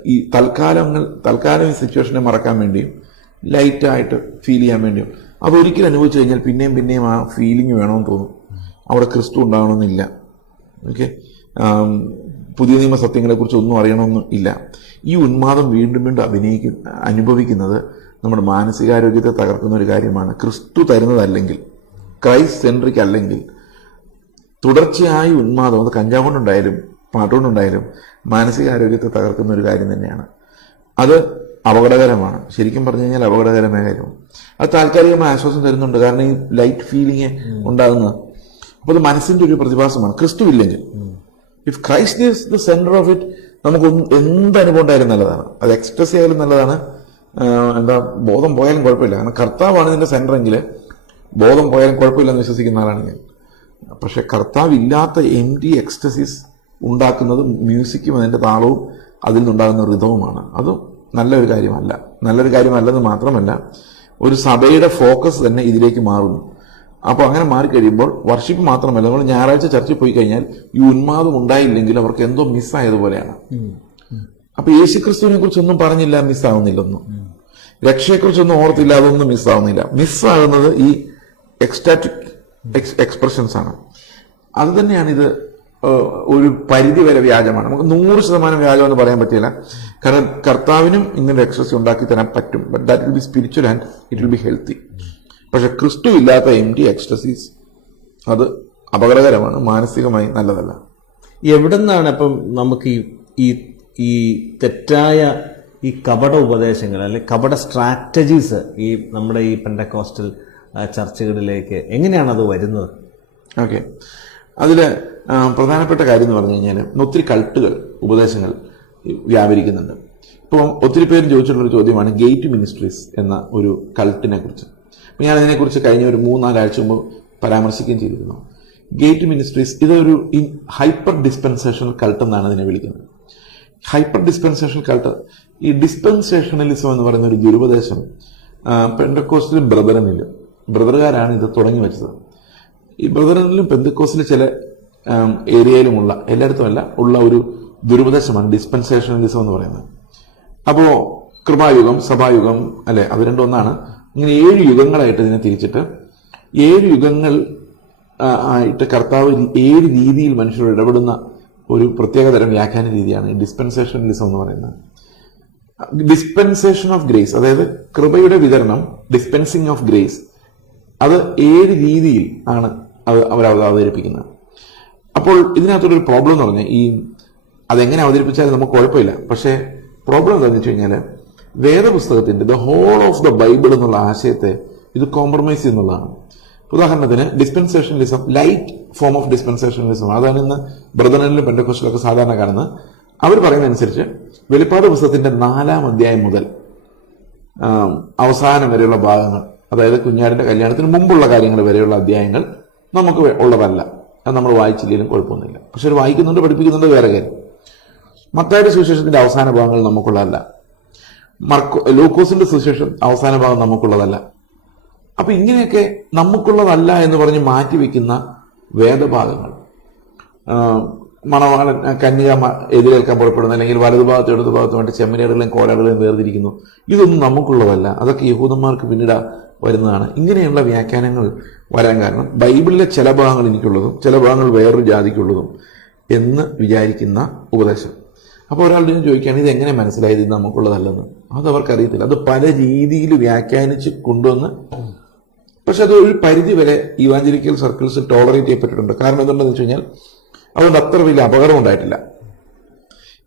ഈ തൽക്കാലങ്ങൾ തൽക്കാലം ഈ സിറ്റുവേഷനെ മറക്കാൻ വേണ്ടിയും ലൈറ്റായിട്ട് ഫീൽ ചെയ്യാൻ വേണ്ടിയും അതൊരിക്കലും അനുഭവിച്ചു കഴിഞ്ഞാൽ പിന്നെയും പിന്നെയും ആ ഫീലിംഗ് വേണമെന്ന് തോന്നും. അവിടെ ക്രിസ്തു ഉണ്ടാവണമെന്നില്ല. ഓക്കെ പുതിയ നിയമ സത്യങ്ങളെക്കുറിച്ച് ഒന്നും അറിയണമെന്നും ഇല്ല. ഈ ഉന്മാദം വീണ്ടും വീണ്ടും അഭിനയിക്കുന്ന അനുഭവിക്കുന്നത് നമ്മുടെ മാനസികാരോഗ്യത്തെ തകർക്കുന്ന ഒരു കാര്യമാണ്. ക്രിസ്തു തരുന്നതല്ലെങ്കിൽ ക്രൈസ്റ്റ് സെൻട്രിക് അല്ലെങ്കിൽ തുടർച്ചയായി ഉന്മാദം അത് കഞ്ചാവ് കൊണ്ടുണ്ടായാലും പാട്ടുകൊണ്ടുണ്ടായാലും മാനസികാരോഗ്യത്തെ തകർക്കുന്ന ഒരു കാര്യം തന്നെയാണ്. അത് അപകടകരമാണ്. ശരിക്കും പറഞ്ഞു കഴിഞ്ഞാൽ അപകടകരമായ കാര്യമാണ്. അത് താൽക്കാലികമായ ആശ്വാസം തരുന്നുണ്ട്. കാരണം ഈ ലൈറ്റ് ഫീലിംഗ് ഉണ്ടാകുന്നത് അപ്പോൾ അത് മനസ്സിന്റെ ഒരു പ്രതിഭാസമാണ്. ക്രിസ്തു ഇല്ലെങ്കിൽ. If Christ is the centre of it നമുക്ക് എന്ത് അനുഭവം ഉണ്ടായാലും നല്ലതാണ്. അത് എക്സ്പ്രസ് ആയാലും നല്ലതാണ്. എന്താ ബോധം പോയാലും കുഴപ്പമില്ല. കാരണം കർത്താവാണ് ഇതിന്റെ സെന്റർ എങ്കിൽ ബോധം പോയാലും കുഴപ്പമില്ലെന്ന് വിശ്വസിക്കുന്ന ആളാണ് ഞാൻ. പക്ഷെ കർത്താവില്ലാത്ത എം ടി എക്സ്റ്റസിസ് ഉണ്ടാക്കുന്നത് മ്യൂസിക്കും അതിന്റെ താളവും അതിൽ നിന്നുണ്ടാകുന്ന ഋതവുമാണ് അതും നല്ലൊരു കാര്യമല്ല. നല്ലൊരു കാര്യമല്ലെന്ന് മാത്രമല്ല ഒരു സഭയുടെ ഫോക്കസ് തന്നെ ഇതിലേക്ക് മാറുന്നു. അപ്പോൾ അങ്ങനെ മാറിക്കഴിയുമ്പോൾ വർഷിപ്പ് മാത്രമല്ല നമ്മൾ ഞായറാഴ്ച ചർച്ചിൽ പോയി കഴിഞ്ഞാൽ ഈ ഉന്മാദം ഉണ്ടായില്ലെങ്കിൽ അവർക്ക് എന്തോ മിസ്സായതുപോലെയാണ് അപ്പൊ യേശുക്രിസ്തുവിനെ കുറിച്ചൊന്നും പറഞ്ഞില്ല മിസ്സാവുന്നില്ലൊന്നും രക്ഷയെക്കുറിച്ചൊന്നും ഓർത്തില്ല അതൊന്നും മിസ്സാവുന്നില്ല മിസ്സാകുന്നത് ഈ എക്സ്റ്റാറ്റിക് എക്സ്പ്രഷൻസ് ആണ്. അത് തന്നെയാണ് ഇത് ഒരു പരിധി വരെ വ്യാജമാണ്. നമുക്ക് നൂറ് ശതമാനം വ്യാജം എന്ന് പറയാൻ പറ്റില്ല. കാരണം കർത്താവിനും ഇങ്ങനെ എക്സസ് ഉണ്ടാക്കി തരാൻ പറ്റും. But that will be spiritual and it will be healthy പക്ഷെ ക്രിസ്തു ഇല്ലാത്ത എം ടി എക്സ്റ്റസീസ് അത് അപകടകരമാണ് മാനസികമായി നല്ലതല്ല. എവിടെ നിന്നാണ് അപ്പം നമുക്ക് ഈ ഈ തെറ്റായ ഈ കപട ഉപദേശങ്ങൾ അല്ലെ കപട സ്ട്രാറ്റജീസ് ഈ നമ്മുടെ ഈ പെൻഡക്കോസ്റ്റൽ ചർച്ചകളിലേക്ക് എങ്ങനെയാണ് അത് വരുന്നത്? ഓക്കെ. അതിൽ പ്രധാനപ്പെട്ട കാര്യം എന്ന് പറഞ്ഞു കഴിഞ്ഞാൽ ഒത്തിരി കൾട്ടുകൾ ഉപദേശങ്ങൾ വ്യാപരിക്കുന്നുണ്ട്. ഇപ്പം ഒത്തിരി പേര് ചോദിച്ചിട്ടുള്ളൊരു ചോദ്യമാണ് ഗേറ്റ് മിനിസ്ട്രീസ് എന്ന ഒരു കൾട്ടിനെ കുറിച്ച്. ഞാൻ അതിനെക്കുറിച്ച് കഴിഞ്ഞ ഒരു മൂന്നാലാഴ്ച മുമ്പ് പരാമർശിക്കുകയും ചെയ്തിരുന്നു. ഗേറ്റ് മിനിസ്ട്രീസ് ഇതൊരു ഇൻ ഹൈപ്പർ ഡിസ്പെൻസേഷൻ കൾട്ട് എന്നാണ് ഇതിനെ വിളിക്കുന്നത്. ഹൈപ്പർ ഡിസ്പെൻസേഷൻ കൾട്ട് ഈ ഡിസ്പെൻസേഷണലിസം എന്ന് പറയുന്ന ഒരു ദുരുപദേശം പെൻഡക്കോസ്റ്റിലും ബ്രദറിനിലും ബ്രദറുകാരാണ് ഇത് തുടങ്ങി വെച്ചത്. ഈ ബ്രദറിനിലും പെന്തക്കോസിലും ചില ഏരിയയിലുമുള്ള എല്ലായിടത്തുമല്ല ഉള്ള ഒരു ദുരുപദേശമാണ് ഡിസ്പെൻസേഷണലിസം എന്ന് പറയുന്നത്. അപ്പോൾ കൃപായുഗം സഭായുഗം അല്ലെ അത് രണ്ടും ഒന്നാണ്. ഇങ്ങനെ ഏഴ് യുഗങ്ങളായിട്ട് ഇതിനെ തിരിച്ചിട്ട് ഏഴ് യുഗങ്ങൾ ആയിട്ട് കർത്താവ് ഏഴ് രീതിയിൽ മനുഷ്യരോട് ഇടപെടുന്ന ഒരു പ്രത്യേകതരം വ്യാഖ്യാന രീതിയാണ് ഈ ഡിസ്പെൻസേഷണലിസം എന്ന് പറയുന്നത്. ഡിസ്പെൻസേഷൻ ഓഫ് ഗ്രേസ് അതായത് കൃപയുടെ വിതരണം ഡിസ്പെൻസിങ് ഓഫ് ഗ്രേസ് അത് ഏഴ് രീതിയിൽ ആണ് അത് അവർ അവതരിപ്പിക്കുന്നത്. അപ്പോൾ ഇതിനകത്തൊരു പ്രോബ്ലം എന്ന് പറഞ്ഞാൽ ഈ അതെങ്ങനെ അവതരിപ്പിച്ചാലും നമുക്ക് കുഴപ്പമില്ല. പക്ഷേ പ്രോബ്ലം എന്താണെന്ന് വെച്ച് കഴിഞ്ഞാൽ വേദപുസ്തകത്തിന്റെ the whole of the Bible എന്നുള്ള ആശയത്തെ ഇത് കോംപ്രമൈസ് ചെയ്യുന്നതാണ്. ഉദാഹരണത്തിന് dispensationalism light form of dispensationalism അതാണ് ഇന്ന് ബ്രദറിലും പെൻഡക്കോസ്റ്റിലൊക്കെ സാധാരണ കാണുന്നത് അവർ പറയുന്ന അനുസരിച്ച് വെളിപ്പാട് പുസ്തകത്തിന്റെ നാലാം അധ്യായം മുതൽ അവസാനം വരെയുള്ള ഭാഗങ്ങൾ അതായത് കുഞ്ഞാടിന്റെ കല്യാണത്തിന് മുമ്പുള്ള കാര്യങ്ങൾ വരെയുള്ള അധ്യായങ്ങൾ നമുക്ക് ഉള്ളതല്ല. അത് നമ്മൾ വായിച്ചില്ലെങ്കിലും കുഴപ്പമൊന്നുമില്ല. പക്ഷെ ഒരു വായിക്കുന്നുണ്ട് പഠിപ്പിക്കുന്നുണ്ട് വേറെ കാര്യം. മത്തായുടെ സുവിശേഷത്തിന്റെ അവസാന ഭാഗങ്ങൾ നമുക്കുള്ളതല്ല. മർക്കോ ലൂക്കോസിന്റെ സുശേഷം അവസാന ഭാഗം നമുക്കുള്ളതല്ല. അപ്പൊ ഇങ്ങനെയൊക്കെ നമുക്കുള്ളതല്ല എന്ന് പറഞ്ഞ് മാറ്റിവെക്കുന്ന വേദഭാഗങ്ങൾ. മണവാളൻ കന്യക എതിരേൽക്കാൻ പുറപ്പെടുന്നു അല്ലെങ്കിൽ വലതുഭാഗത്തും ഇടതുഭാഗത്തുമായിട്ട് ചെമ്മരിയാടുകളെയും കോലാടുകളെയും വേർതിരിക്കുന്നു. ഇതൊന്നും നമുക്കുള്ളതല്ല. അതൊക്കെ യഹൂദന്മാർക്ക് പിന്നീട് വരുന്നതാണ്. ഇങ്ങനെയുള്ള വ്യാഖ്യാനങ്ങൾ വരാൻ കാരണം ബൈബിളിലെ ചില ഭാഗങ്ങൾ എനിക്കുള്ളതും ചില ഭാഗങ്ങൾ വേറൊരു ജാതിക്കുള്ളതും എന്ന് വിചാരിക്കുന്ന ഉപദേശം. അപ്പോൾ ഒരാളുടെ ഞാൻ ചോദിക്കുകയാണ് ഇത് എങ്ങനെ മനസ്സിലായത്? ഇത് നമുക്കുള്ളതല്ലെന്ന്. അത് അവർക്കറിയത്തില്ല. അത് പല രീതിയിൽ വ്യാഖ്യാനിച്ച് കൊണ്ടുവന്ന് പക്ഷെ അത് ഒരു പരിധി വരെ ഇവാഞ്ചലിക്കൽ സർക്കിൾസ് ടോളറേറ്റ് ചെയ്യപ്പെട്ടിട്ടുണ്ട്. കാരണം എന്തുണ്ടെന്ന് വെച്ച് കഴിഞ്ഞാൽ അതുകൊണ്ട് അത്ര വലിയ അപകടം ഉണ്ടായിട്ടില്ല.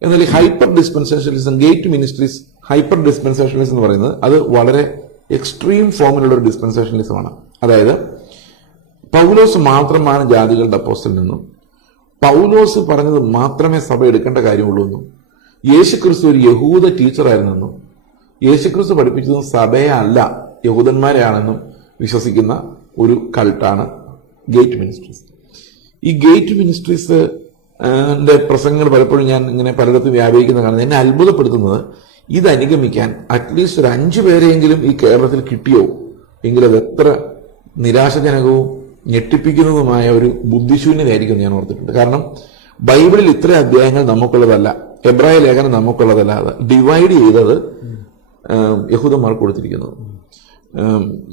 എന്നാൽ ഈ hyper dispensationism Gate Ministries hyper dispensationism എന്ന് പറയുന്നത് അത് വളരെ എക്സ്ട്രീം ഫോമിലുള്ള ഒരു ഡിസ്പെൻസേഷനിസമാണ് അതായത് പൗലോസ് മാത്രമാണ് ജാതികളുടെ അപ്പോസ്റ്റിൽ നിന്നും പൗലോസ് പറഞ്ഞത് മാത്രമേ സഭ എടുക്കേണ്ട കാര്യമുള്ളൂ എന്നും യേശുക്രിസ്തു ഒരു യഹൂദ ടീച്ചറായിരുന്നെന്നും യേശുക്രിസ്തു പഠിപ്പിച്ചതും സഭയെ അല്ല യഹൂദന്മാരെയാണെന്നും വിശ്വസിക്കുന്ന ഒരു കൾട്ടാണ് ഗേറ്റ് മിനിസ്ട്രീസ്. ഈ ഗേറ്റ് മിനിസ്ട്രീസ് പ്രസംഗങ്ങൾ പലപ്പോഴും ഞാൻ ഇങ്ങനെ പലയിടത്തും വ്യാപരിക്കുന്ന കാരണം എന്നെ അത്ഭുതപ്പെടുത്തുന്നത് ഇത് അനുഗമിക്കാൻ അറ്റ്ലീസ്റ്റ് ഒരു അഞ്ചു പേരെയെങ്കിലും ഈ കേരളത്തിൽ കിട്ടിയോ? എങ്കിലത് എത്ര നിരാശജനകവും ഞെട്ടിപ്പിക്കുന്നതുമായ ഒരു ബുദ്ധിശൂന്യതയായിരിക്കും ഞാൻ ഓർത്തിട്ടുണ്ട്. കാരണം ബൈബിളിൽ ഇത്ര അധ്യായങ്ങൾ നമുക്കുള്ളതല്ല എബ്രായ ലേഖനം നമുക്കുള്ളതല്ല ഡിവൈഡ് ചെയ്തത് യഹൂദന്മാർ കൊടുത്തിരിക്കുന്നത്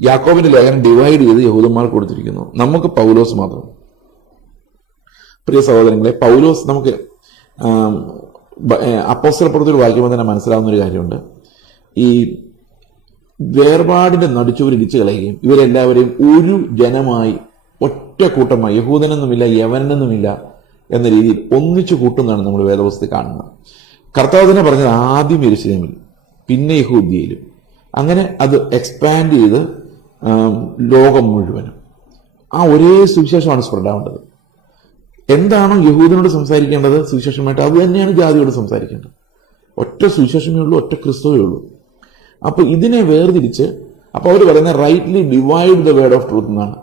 യാക്കോബിന്റെ ലേഖനം ഡിവൈഡ് ചെയ്ത് യഹൂദന്മാർ കൊടുത്തിരിക്കുന്നു. നമുക്ക് പൗലോസ് മാത്രം. പ്രിയ സഹോദരങ്ങളെ പൗലോസ് നമുക്ക് അപ്പോസ്റ്റൽ പ്രവൃത്തിയിൽ വായിക്കുമ്പോൾ തന്നെ മനസ്സിലാവുന്ന ഒരു കാര്യമുണ്ട്. ഈ വേർപാടിന്റെ നടിച്ചവരിടിച്ചു കളയുകയും ഇവരെല്ലാവരെയും ഒരു ജനമായി ഒറ്റ കൂട്ടമായി യഹൂദനെന്നുമില്ല യവനെന്നുമില്ല എന്ന രീതിയിൽ ഒന്നിച്ചു കൂട്ടുന്നതാണ് നമ്മൾ വേദവസ്തു കാണുന്നത്. കർത്താവ് തന്നെ പറഞ്ഞത് ആദ്യം യെരുശലേമിൽ പിന്നെ യഹൂദ്യയിലും. അങ്ങനെ അത് എക്സ്പാൻഡ് ചെയ്ത് ലോകം മുഴുവനും. ആ ഒരേ സുവിശേഷമാണ് സ്പ്രെഡ് ആവേണ്ടത്. എന്താണോ യഹൂദനോട് സംസാരിക്കേണ്ടത് സുവിശേഷമായിട്ട് അത് തന്നെയാണ് ജാതിയോട് സംസാരിക്കേണ്ടത്. ഒറ്റ സുവിശേഷമേ ഉള്ളൂ ഒറ്റ ക്രിസ്തുവേ ഉള്ളൂ. അപ്പൊ ഇതിനെ വേർതിരിച്ച് അപ്പൊ അവർ പറയുന്ന rightly divide the word of truth എന്നാണ്.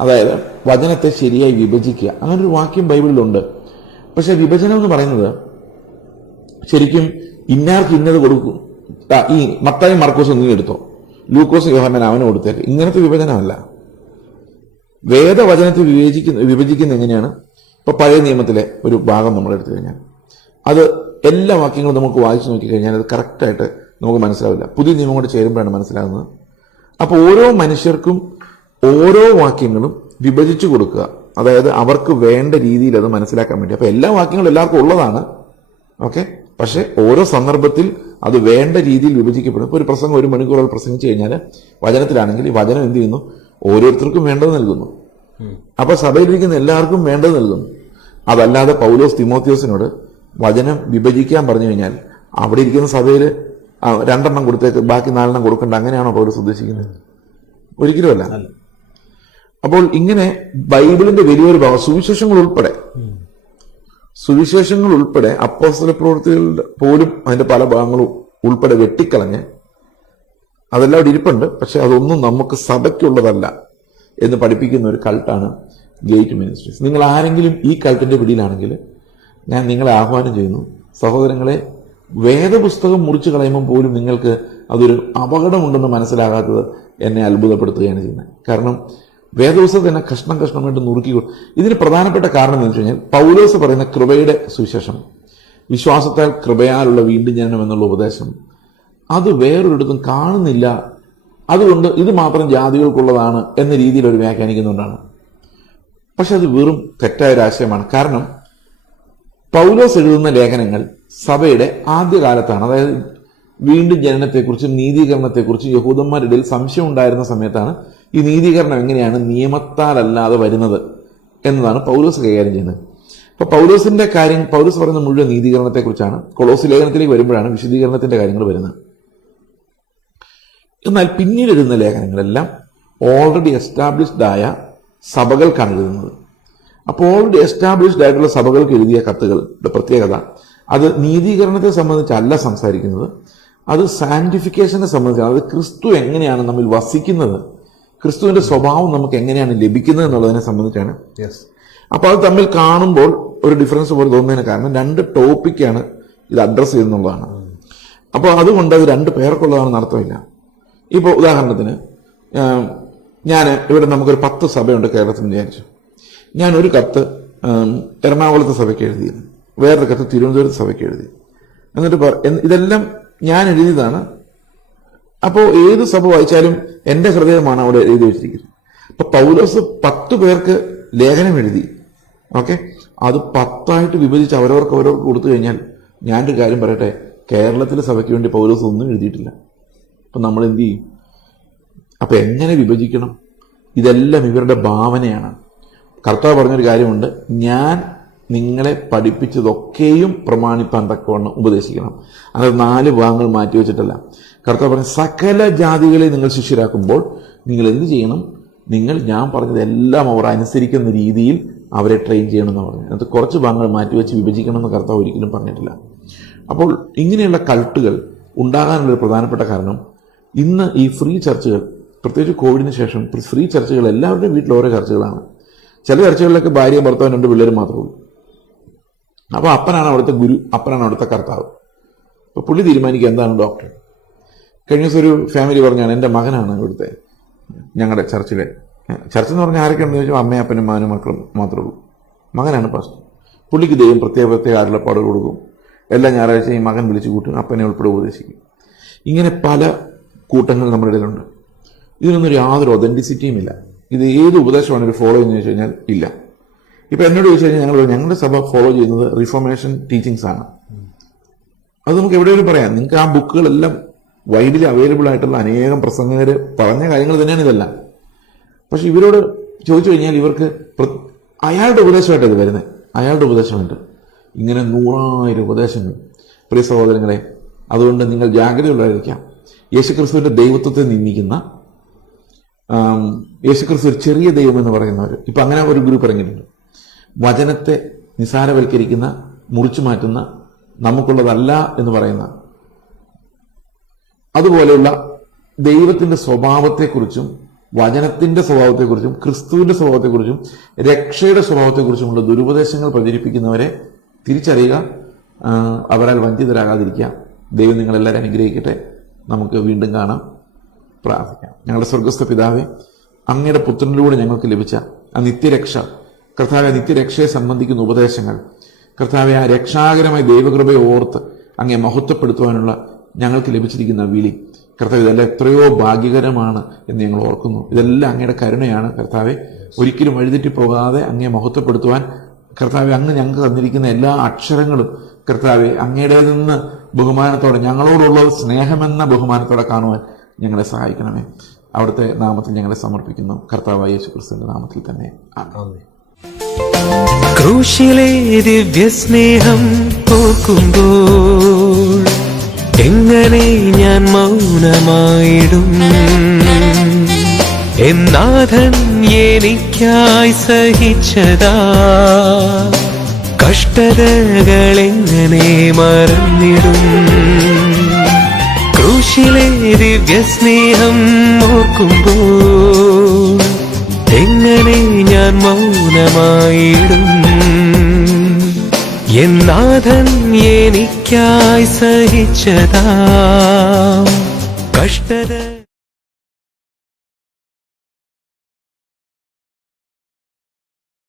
അതായത് വചനത്തെ ശരിയായി വിഭജിക്കുക. അങ്ങനെ ഒരു വാക്യം ബൈബിളിലുണ്ട്. പക്ഷെ വിഭജനം എന്ന് പറയുന്നത് ശരിക്കും ഇന്നാർക്ക് ഇന്നത് കൊടുക്കും ഈ മത്തായി മർക്കോസ് നീ എടുത്തോ? ലൂക്കോസ് യോഹന്നാൻ അവന് കൊടുത്തേക്ക്. ഇങ്ങനത്തെ വിഭജനമല്ല. വേദവചനത്തെ വിവേചിക്കുന്ന വിഭജിക്കുന്ന എങ്ങനെയാണ്? ഇപ്പൊ പഴയ നിയമത്തിലെ ഒരു ഭാഗം നമ്മൾ എടുത്തു കഴിഞ്ഞാൽ. അത് എല്ലാ വാക്യങ്ങളും നമുക്ക് വായിച്ചു നോക്കിക്കഴിഞ്ഞാൽ അത് കറക്റ്റായിട്ട് നമുക്ക് മനസ്സിലാവില്ല. പുതിയ നിയമം കൂടെ ചേരുമ്പോഴാണ് മനസ്സിലാകുന്നത് അപ്പോൾ ഓരോ മനുഷ്യർക്കും ഓരോ വാക്യങ്ങളും വിഭജിച്ചു കൊടുക്കുക. അതായത് അവർക്ക് വേണ്ട രീതിയിൽ അത് മനസ്സിലാക്കാൻ വേണ്ടി. അപ്പൊ എല്ലാ വാക്യങ്ങളും എല്ലാവർക്കും ഉള്ളതാണ്. ഓക്കെ? പക്ഷെ ഓരോ സന്ദർഭത്തിൽ അത് വേണ്ട രീതിയിൽ വിഭജിക്കപ്പെടും. ഇപ്പൊ ഒരു പ്രസംഗം ഒരു മണിക്കൂർ അത് പ്രസംഗിച്ചു കഴിഞ്ഞാൽ വചനത്തിലാണെങ്കിൽ ഈ വചനം എന്ത് ചെയ്യുന്നു? ഓരോരുത്തർക്കും വേണ്ടത് നൽകുന്നു. അപ്പൊ സഭയിലിരിക്കുന്ന എല്ലാവർക്കും വേണ്ടത് നൽകുന്നു. അതല്ലാതെ പൗലോസ് തിമോത്തിയോസിനോട് വചനം വിഭജിക്കാൻ പറഞ്ഞു കഴിഞ്ഞാൽ അവിടെ ഇരിക്കുന്ന സഭയിൽ രണ്ടെണ്ണം കൊടുത്തേക്ക് ബാക്കി നാലെണ്ണം കൊടുക്കേണ്ട. അങ്ങനെയാണോ പൗലോസ് ഉദ്ദേശിക്കുന്നത്? ഒരിക്കലുമല്ല. അപ്പോൾ ഇങ്ങനെ ബൈബിളിന്റെ വലിയൊരു ഭാഗം സുവിശേഷങ്ങൾ ഉൾപ്പെടെ സുവിശേഷങ്ങൾ ഉൾപ്പെടെ അപ്പോസ്തല പ്രവൃത്തികളുടെ പോലും അതിന്റെ പല ഭാഗങ്ങളും ഉൾപ്പെടെ വെട്ടിക്കളഞ്ഞ് അതെല്ലാം അവിടെ ഇരിപ്പുണ്ട്. പക്ഷെ അതൊന്നും നമുക്ക് സഭയ്ക്കുള്ളതല്ല എന്ന് പഠിപ്പിക്കുന്ന ഒരു കൾട്ടാണ് ഗേറ്റ് മിനിസ്ട്രീസ്. നിങ്ങൾ ആരെങ്കിലും ഈ കൾട്ടിന്റെ പിടിയിലാണെങ്കിൽ ഞാൻ നിങ്ങളെ ആഹ്വാനം ചെയ്യുന്നു സഹോദരങ്ങളെ വേദപുസ്തകം മുറിച്ചു കളയുമ്പോൾ പോലും നിങ്ങൾക്ക് അതൊരു അപകടമുണ്ടെന്ന് മനസ്സിലാകാത്തത് എന്നെ അത്ഭുതപ്പെടുത്തുകയാണ് ചെയ്യുന്നത്. കാരണം വേദപുസ്തകം തന്നെ കഷ്ണം കഷ്ണമായിട്ട് നുറുക്കി ഇതിന് പ്രധാനപ്പെട്ട കാരണം എന്ന് വെച്ച് കഴിഞ്ഞാൽ പൗലോസ് പറയുന്ന കൃപയുടെ സുവിശേഷം. വിശ്വാസത്താൽ കൃപയാലുള്ള വീണ്ടും ജനനം എന്നുള്ള ഉപദേശം. അത് വേറൊരിടത്തും കാണുന്നില്ല. അതുകൊണ്ട് ഇത് മാത്രം ജാതികൾക്കുള്ളതാണ് എന്ന രീതിയിൽ അവർ വ്യാഖ്യാനിക്കുന്നുകൊണ്ടാണ് പക്ഷെ അത് വെറും തെറ്റായ ഒരു ആശയമാണ്. കാരണം പൗലോസ് എഴുതുന്ന ലേഖനങ്ങൾ സഭയുടെ ആദ്യകാലത്താണ്. അതായത് വീണ്ടും ജനനത്തെക്കുറിച്ചും നീതീകരണത്തെക്കുറിച്ചും യഹൂദന്മാരുടെ സംശയം ഉണ്ടായിരുന്ന സമയത്താണ് ഈ നീതീകരണം എങ്ങനെയാണ് നിയമത്താലല്ലാതെ വരുന്നത് എന്നതാണ് പൗലോസ് കൈകാര്യം ചെയ്യുന്നത്. അപ്പൊ പൗലോസിന്റെ കാര്യം പൗലോസ് പറയുന്ന മുഴുവൻ നീതീകരണത്തെക്കുറിച്ചാണ്. കൊളോസ് ലേഖനത്തിലേക്ക് വരുമ്പോഴാണ് വിശദീകരണത്തിന്റെ കാര്യങ്ങൾ വരുന്നത്. എന്നാൽ പിന്നീട് എഴുതുന്ന ലേഖനങ്ങളെല്ലാം ഓൾറെഡി എസ്റ്റാബ്ലിഷ്ഡ് ആയ സഭകൾക്കാണ് എഴുതുന്നത്. അപ്പോൾ ഓൾറെഡി എസ്റ്റാബ്ലിഷ്ഡ് ആയിട്ടുള്ള സഭകൾക്ക് എഴുതിയ കത്തുകളുടെ പ്രത്യേകത അത് നീതീകരണത്തെ സംബന്ധിച്ചല്ല സംസാരിക്കുന്നത് അത് സാന്റിഫിക്കേഷനെ സംബന്ധിച്ചാണ് അത് ക്രിസ്തു എങ്ങനെയാണ് നമ്മിൽ വസിക്കുന്നത് ക്രിസ്തുവിന്റെ സ്വഭാവം നമുക്ക് എങ്ങനെയാണ് ലഭിക്കുന്നത് എന്നുള്ളതിനെ സംബന്ധിച്ചാണ്. യെസ് അപ്പോൾ അത് തമ്മിൽ കാണുമ്പോൾ ഒരു ഡിഫറൻസ് പോലെ തോന്നുന്നതിന് കാരണം രണ്ട് ടോപ്പിക്കാണ് ഇത് അഡ്രസ് ചെയ്യുന്നുള്ളതാണ് അപ്പോൾ അതുകൊണ്ട് അത് രണ്ട് പേർക്കുള്ളതാണ് അർത്ഥമില്ല ഇപ്പോൾ ഉദാഹരണത്തിന് ഞാൻ ഇവിടെ നമുക്കൊരു പത്ത് സഭയുണ്ട് കേരളത്തിൽ വിചാരിച്ചു. ഞാൻ ഒരു കത്ത് എറണാകുളത്തെ സഭയ്ക്ക് എഴുതിയിരുന്നു. വേറൊരു കത്ത് തിരുവനന്തപുരത്ത് സഭയ്ക്ക് എഴുതി. എന്നിട്ട് പറ- ഇതെല്ലാം ഞാൻ എഴുതിയതാണ്. അപ്പോൾ ഏത് സഭ വായിച്ചാലും എന്റെ ഹൃദയമാണ് അവിടെ എഴുതി വെച്ചിരിക്കുന്നത്. അപ്പൊ പൗലോസ് പത്ത് പേർക്ക് ലേഖനം എഴുതി. ഓക്കെ? അത് പത്തായിട്ട് വിഭജിച്ച് അവരവർക്ക് അവരവർക്ക് കൊടുത്തു കഴിഞ്ഞാൽ ഞാനൊരു കാര്യം പറയട്ടെ കേരളത്തിലെ സഭയ്ക്ക് വേണ്ടി പൗലോസ് ഒന്നും എഴുതിയിട്ടില്ല. അപ്പൊ നമ്മൾ എന്ത് ചെയ്യും? അപ്പൊ എങ്ങനെ വിഭജിക്കണം? ഇതെല്ലാം ഇവരുടെ ഭാവനയാണ്. കർത്താവ് പറഞ്ഞൊരു കാര്യമുണ്ട് ഞാൻ നിങ്ങളെ പഠിപ്പിച്ചതൊക്കെയും പ്രമാണിപ്പാൻ തക്കവണ്ണം ഉപദേശിക്കണം. അത് നാല് ഭാഗങ്ങൾ മാറ്റി വെച്ചിട്ടല്ല. കർത്താവ് പറഞ്ഞ സകല ജാതികളെ നിങ്ങൾ ശിഷ്യരാക്കുമ്പോൾ നിങ്ങൾ എന്ത് ചെയ്യണം? നിങ്ങൾ ഞാൻ പറഞ്ഞതെല്ലാം അവർ അനുസരിക്കുന്ന രീതിയിൽ അവരെ ട്രെയിൻ ചെയ്യണമെന്ന് പറഞ്ഞു അത് കുറച്ച് ഭാഗങ്ങൾ മാറ്റി വെച്ച് വിഭജിക്കണം എന്ന് കർത്താവ് ഒരിക്കലും പറഞ്ഞിട്ടില്ല. അപ്പോൾ ഇങ്ങനെയുള്ള കൾട്ടുകൾ ഉണ്ടാകാനുള്ള ഒരു പ്രധാനപ്പെട്ട കാരണം ഇന്ന് ഈ ഫ്രീ ചർച്ചുകൾ പ്രത്യേകിച്ച് കോവിഡിന് ശേഷം ഫ്രീ ചർച്ചുകൾ എല്ലാവരുടെയും വീട്ടിൽ ഓരോ ചർച്ചകളാണ് ചില ചർച്ചകളിലൊക്കെ ഭാര്യയും ഭർത്താവും രണ്ട് പിള്ളേരും മാത്രമേ ഉള്ളൂ. അപ്പോൾ അപ്പനാണ് അവിടുത്തെ ഗുരു അപ്പനാണ് അവിടുത്തെ കർത്താവ്. അപ്പോൾ പുള്ളി തീരുമാനിക്കുക എന്താണ് ഡോക്ടർ കഴിഞ്ഞ ദിവസം ഒരു ഫാമിലി പറഞ്ഞാണ് എന്റെ മകനാണ് ഇവിടുത്തെ ഞങ്ങളുടെ ചർച്ചിലെ. ചർച്ച എന്ന് പറഞ്ഞാൽ ആരൊക്കെയാണെന്ന് ചോദിച്ചാൽ അമ്മയും അപ്പനും മാനും മക്കളും മാത്രമേ ഉള്ളൂ. മകനാണ് പാസ്റ്റർ പുള്ളിക്ക് ദൈവം പ്രത്യേക പ്രത്യേക അരുളപ്പാട് കൊടുക്കും. എല്ലാ ഞായറാഴ്ചയും മകൻ വിളിച്ചു കൂട്ടും അപ്പനെ ഉൾപ്പെടെ ഉപദേശിക്കും. ഇങ്ങനെ പല കൂട്ടങ്ങൾ നമ്മുടെ ഇടയിലുണ്ട്. ഇതിനൊന്നും യാതൊരു ഒതന്റിസിറ്റിയും ഇല്ല. ഇത് ഏത് ഉപദേശമാണ് ഒരു ഫോളോ ചെയ്യുന്നത് ചോദിച്ചു കഴിഞ്ഞാൽ ഇല്ല. ഇപ്പൊ എന്നോട് ചോദിച്ചു കഴിഞ്ഞാൽ ഞങ്ങൾ ഞങ്ങളുടെ സഭ ഫോളോ ചെയ്യുന്നത് റിഫോർമേഷൻ ടീച്ചിങ്സ് ആണ്. അത് നമുക്ക് എവിടെയും പറയാം. നിങ്ങൾക്ക് ആ ബുക്കുകളെല്ലാം വൈഡിലി അവൈലബിൾ ആയിട്ടുള്ള അനേകം പ്രസംഗകർ പറഞ്ഞ കാര്യങ്ങൾ തന്നെയാണ് ഇതെല്ലാം. പക്ഷെ ഇവരോട് ചോദിച്ചു കഴിഞ്ഞാൽ ഇവർക്ക് അയാളുടെ ഉപദേശമായിട്ട് ഇത് വരുന്നത്. അയാളുടെ ഉപദേശമുണ്ട്. ഇങ്ങനെ നൂറായിരം ഉപദേശങ്ങൾ. പ്രിയ സഹോദരങ്ങളെ അതുകൊണ്ട് നിങ്ങൾ ജാഗ്രതയുള്ളതായിരിക്കാം യേശുക്രിസ്തുവിന്റെ ദൈവത്വത്തെ നിന്ദിക്കുന്ന യേശുക്രിസ്തു ഒരു ചെറിയ ദൈവം എന്ന് പറയുന്നവർ ഇപ്പൊ അങ്ങനെ ഒരു ഗ്രൂപ്പ് ഇറങ്ങിയിട്ടുണ്ട്. വചനത്തെ നിസാരവൽക്കരിക്കുന്ന മുറിച്ചു മാറ്റുന്ന നമുക്കുള്ളതല്ല എന്ന് പറയുന്ന. അതുപോലെയുള്ള ദൈവത്തിന്റെ സ്വഭാവത്തെക്കുറിച്ചും വചനത്തിന്റെ സ്വഭാവത്തെക്കുറിച്ചും ക്രിസ്തുവിന്റെ സ്വഭാവത്തെക്കുറിച്ചും രക്ഷയുടെ സ്വഭാവത്തെക്കുറിച്ചുമുള്ള ദുരുപദേശങ്ങൾ പ്രചരിപ്പിക്കുന്നവരെ തിരിച്ചറിയുക അവരാൽ വഞ്ചിതരാകാതിരിക്കുക. ദൈവം നിങ്ങളെല്ലാവരും അനുഗ്രഹിക്കട്ടെ. നമുക്ക് വീണ്ടും കാണാം. പ്രാർത്ഥിക്കാം. ഞങ്ങളുടെ സ്വർഗസ്ഥ പിതാവെ അങ്ങയുടെ പുത്രനിലൂടെ ഞങ്ങൾക്ക് ലഭിച്ച ആ നിത്യരക്ഷ കർത്താവെ നിത്യരക്ഷയെ സംബന്ധിക്കുന്ന ഉപദേശങ്ങൾ. കർത്താവെ ആ രക്ഷാകരമായ ദൈവകൃപയെ ഓർത്ത് അങ്ങേ മഹത്വപ്പെടുത്തുവാനുള്ള ഞങ്ങൾക്ക് ലഭിച്ചിരിക്കുന്ന വിളി. കർത്താവ് ഇതെല്ലാം എത്രയോ ഭാഗ്യകരമാണ് എന്ന് ഞങ്ങൾ ഓർക്കുന്നു. ഇതെല്ലാം അങ്ങയുടെ കരുണയാണ് കർത്താവെ. ഒരിക്കലും വഴിതെറ്റി പോകാതെ അങ്ങേ മഹത്വപ്പെടുത്തുവാൻ കർത്താവെ അങ്ങ് ഞങ്ങൾക്ക് തന്നിരിക്കുന്ന എല്ലാ അക്ഷരങ്ങളും കർത്താവെ അങ്ങയുടെ നിന്ന് ബഹുമാനത്തോടെ ഞങ്ങളോടുള്ള സ്നേഹമെന്ന ബഹുമാനത്തോടെ കാണുവാൻ ഞങ്ങളെ സഹായിക്കണമേ. അവിടുത്തെ നാമത്തിൽ ഞങ്ങളെ സമർപ്പിക്കുന്നു. കർത്താവായ യേശു നാമത്തിൽ തന്നെ. ആമേൻ. ക്രൂശിലെ ദിവ്യസ്നേഹം ഓർക്കുമ്പോൾ എങ്ങനെ ഞാൻ മൗനമായിടും? എന്നാഥൻ എനിക്കായി സഹിച്ചതാ. കഷ്ടതകളെങ്ങനെ മറന്നിടും? ക്രൂശിലെ ദിവ്യസ്നേഹം ഓർക്കുമ്പോൾ എങ്ങനെ ഞാൻ മൗനമായിടും? എന്നാഥൻ എനിക്കായി സഹിച്ചതാ. കഷ്ടത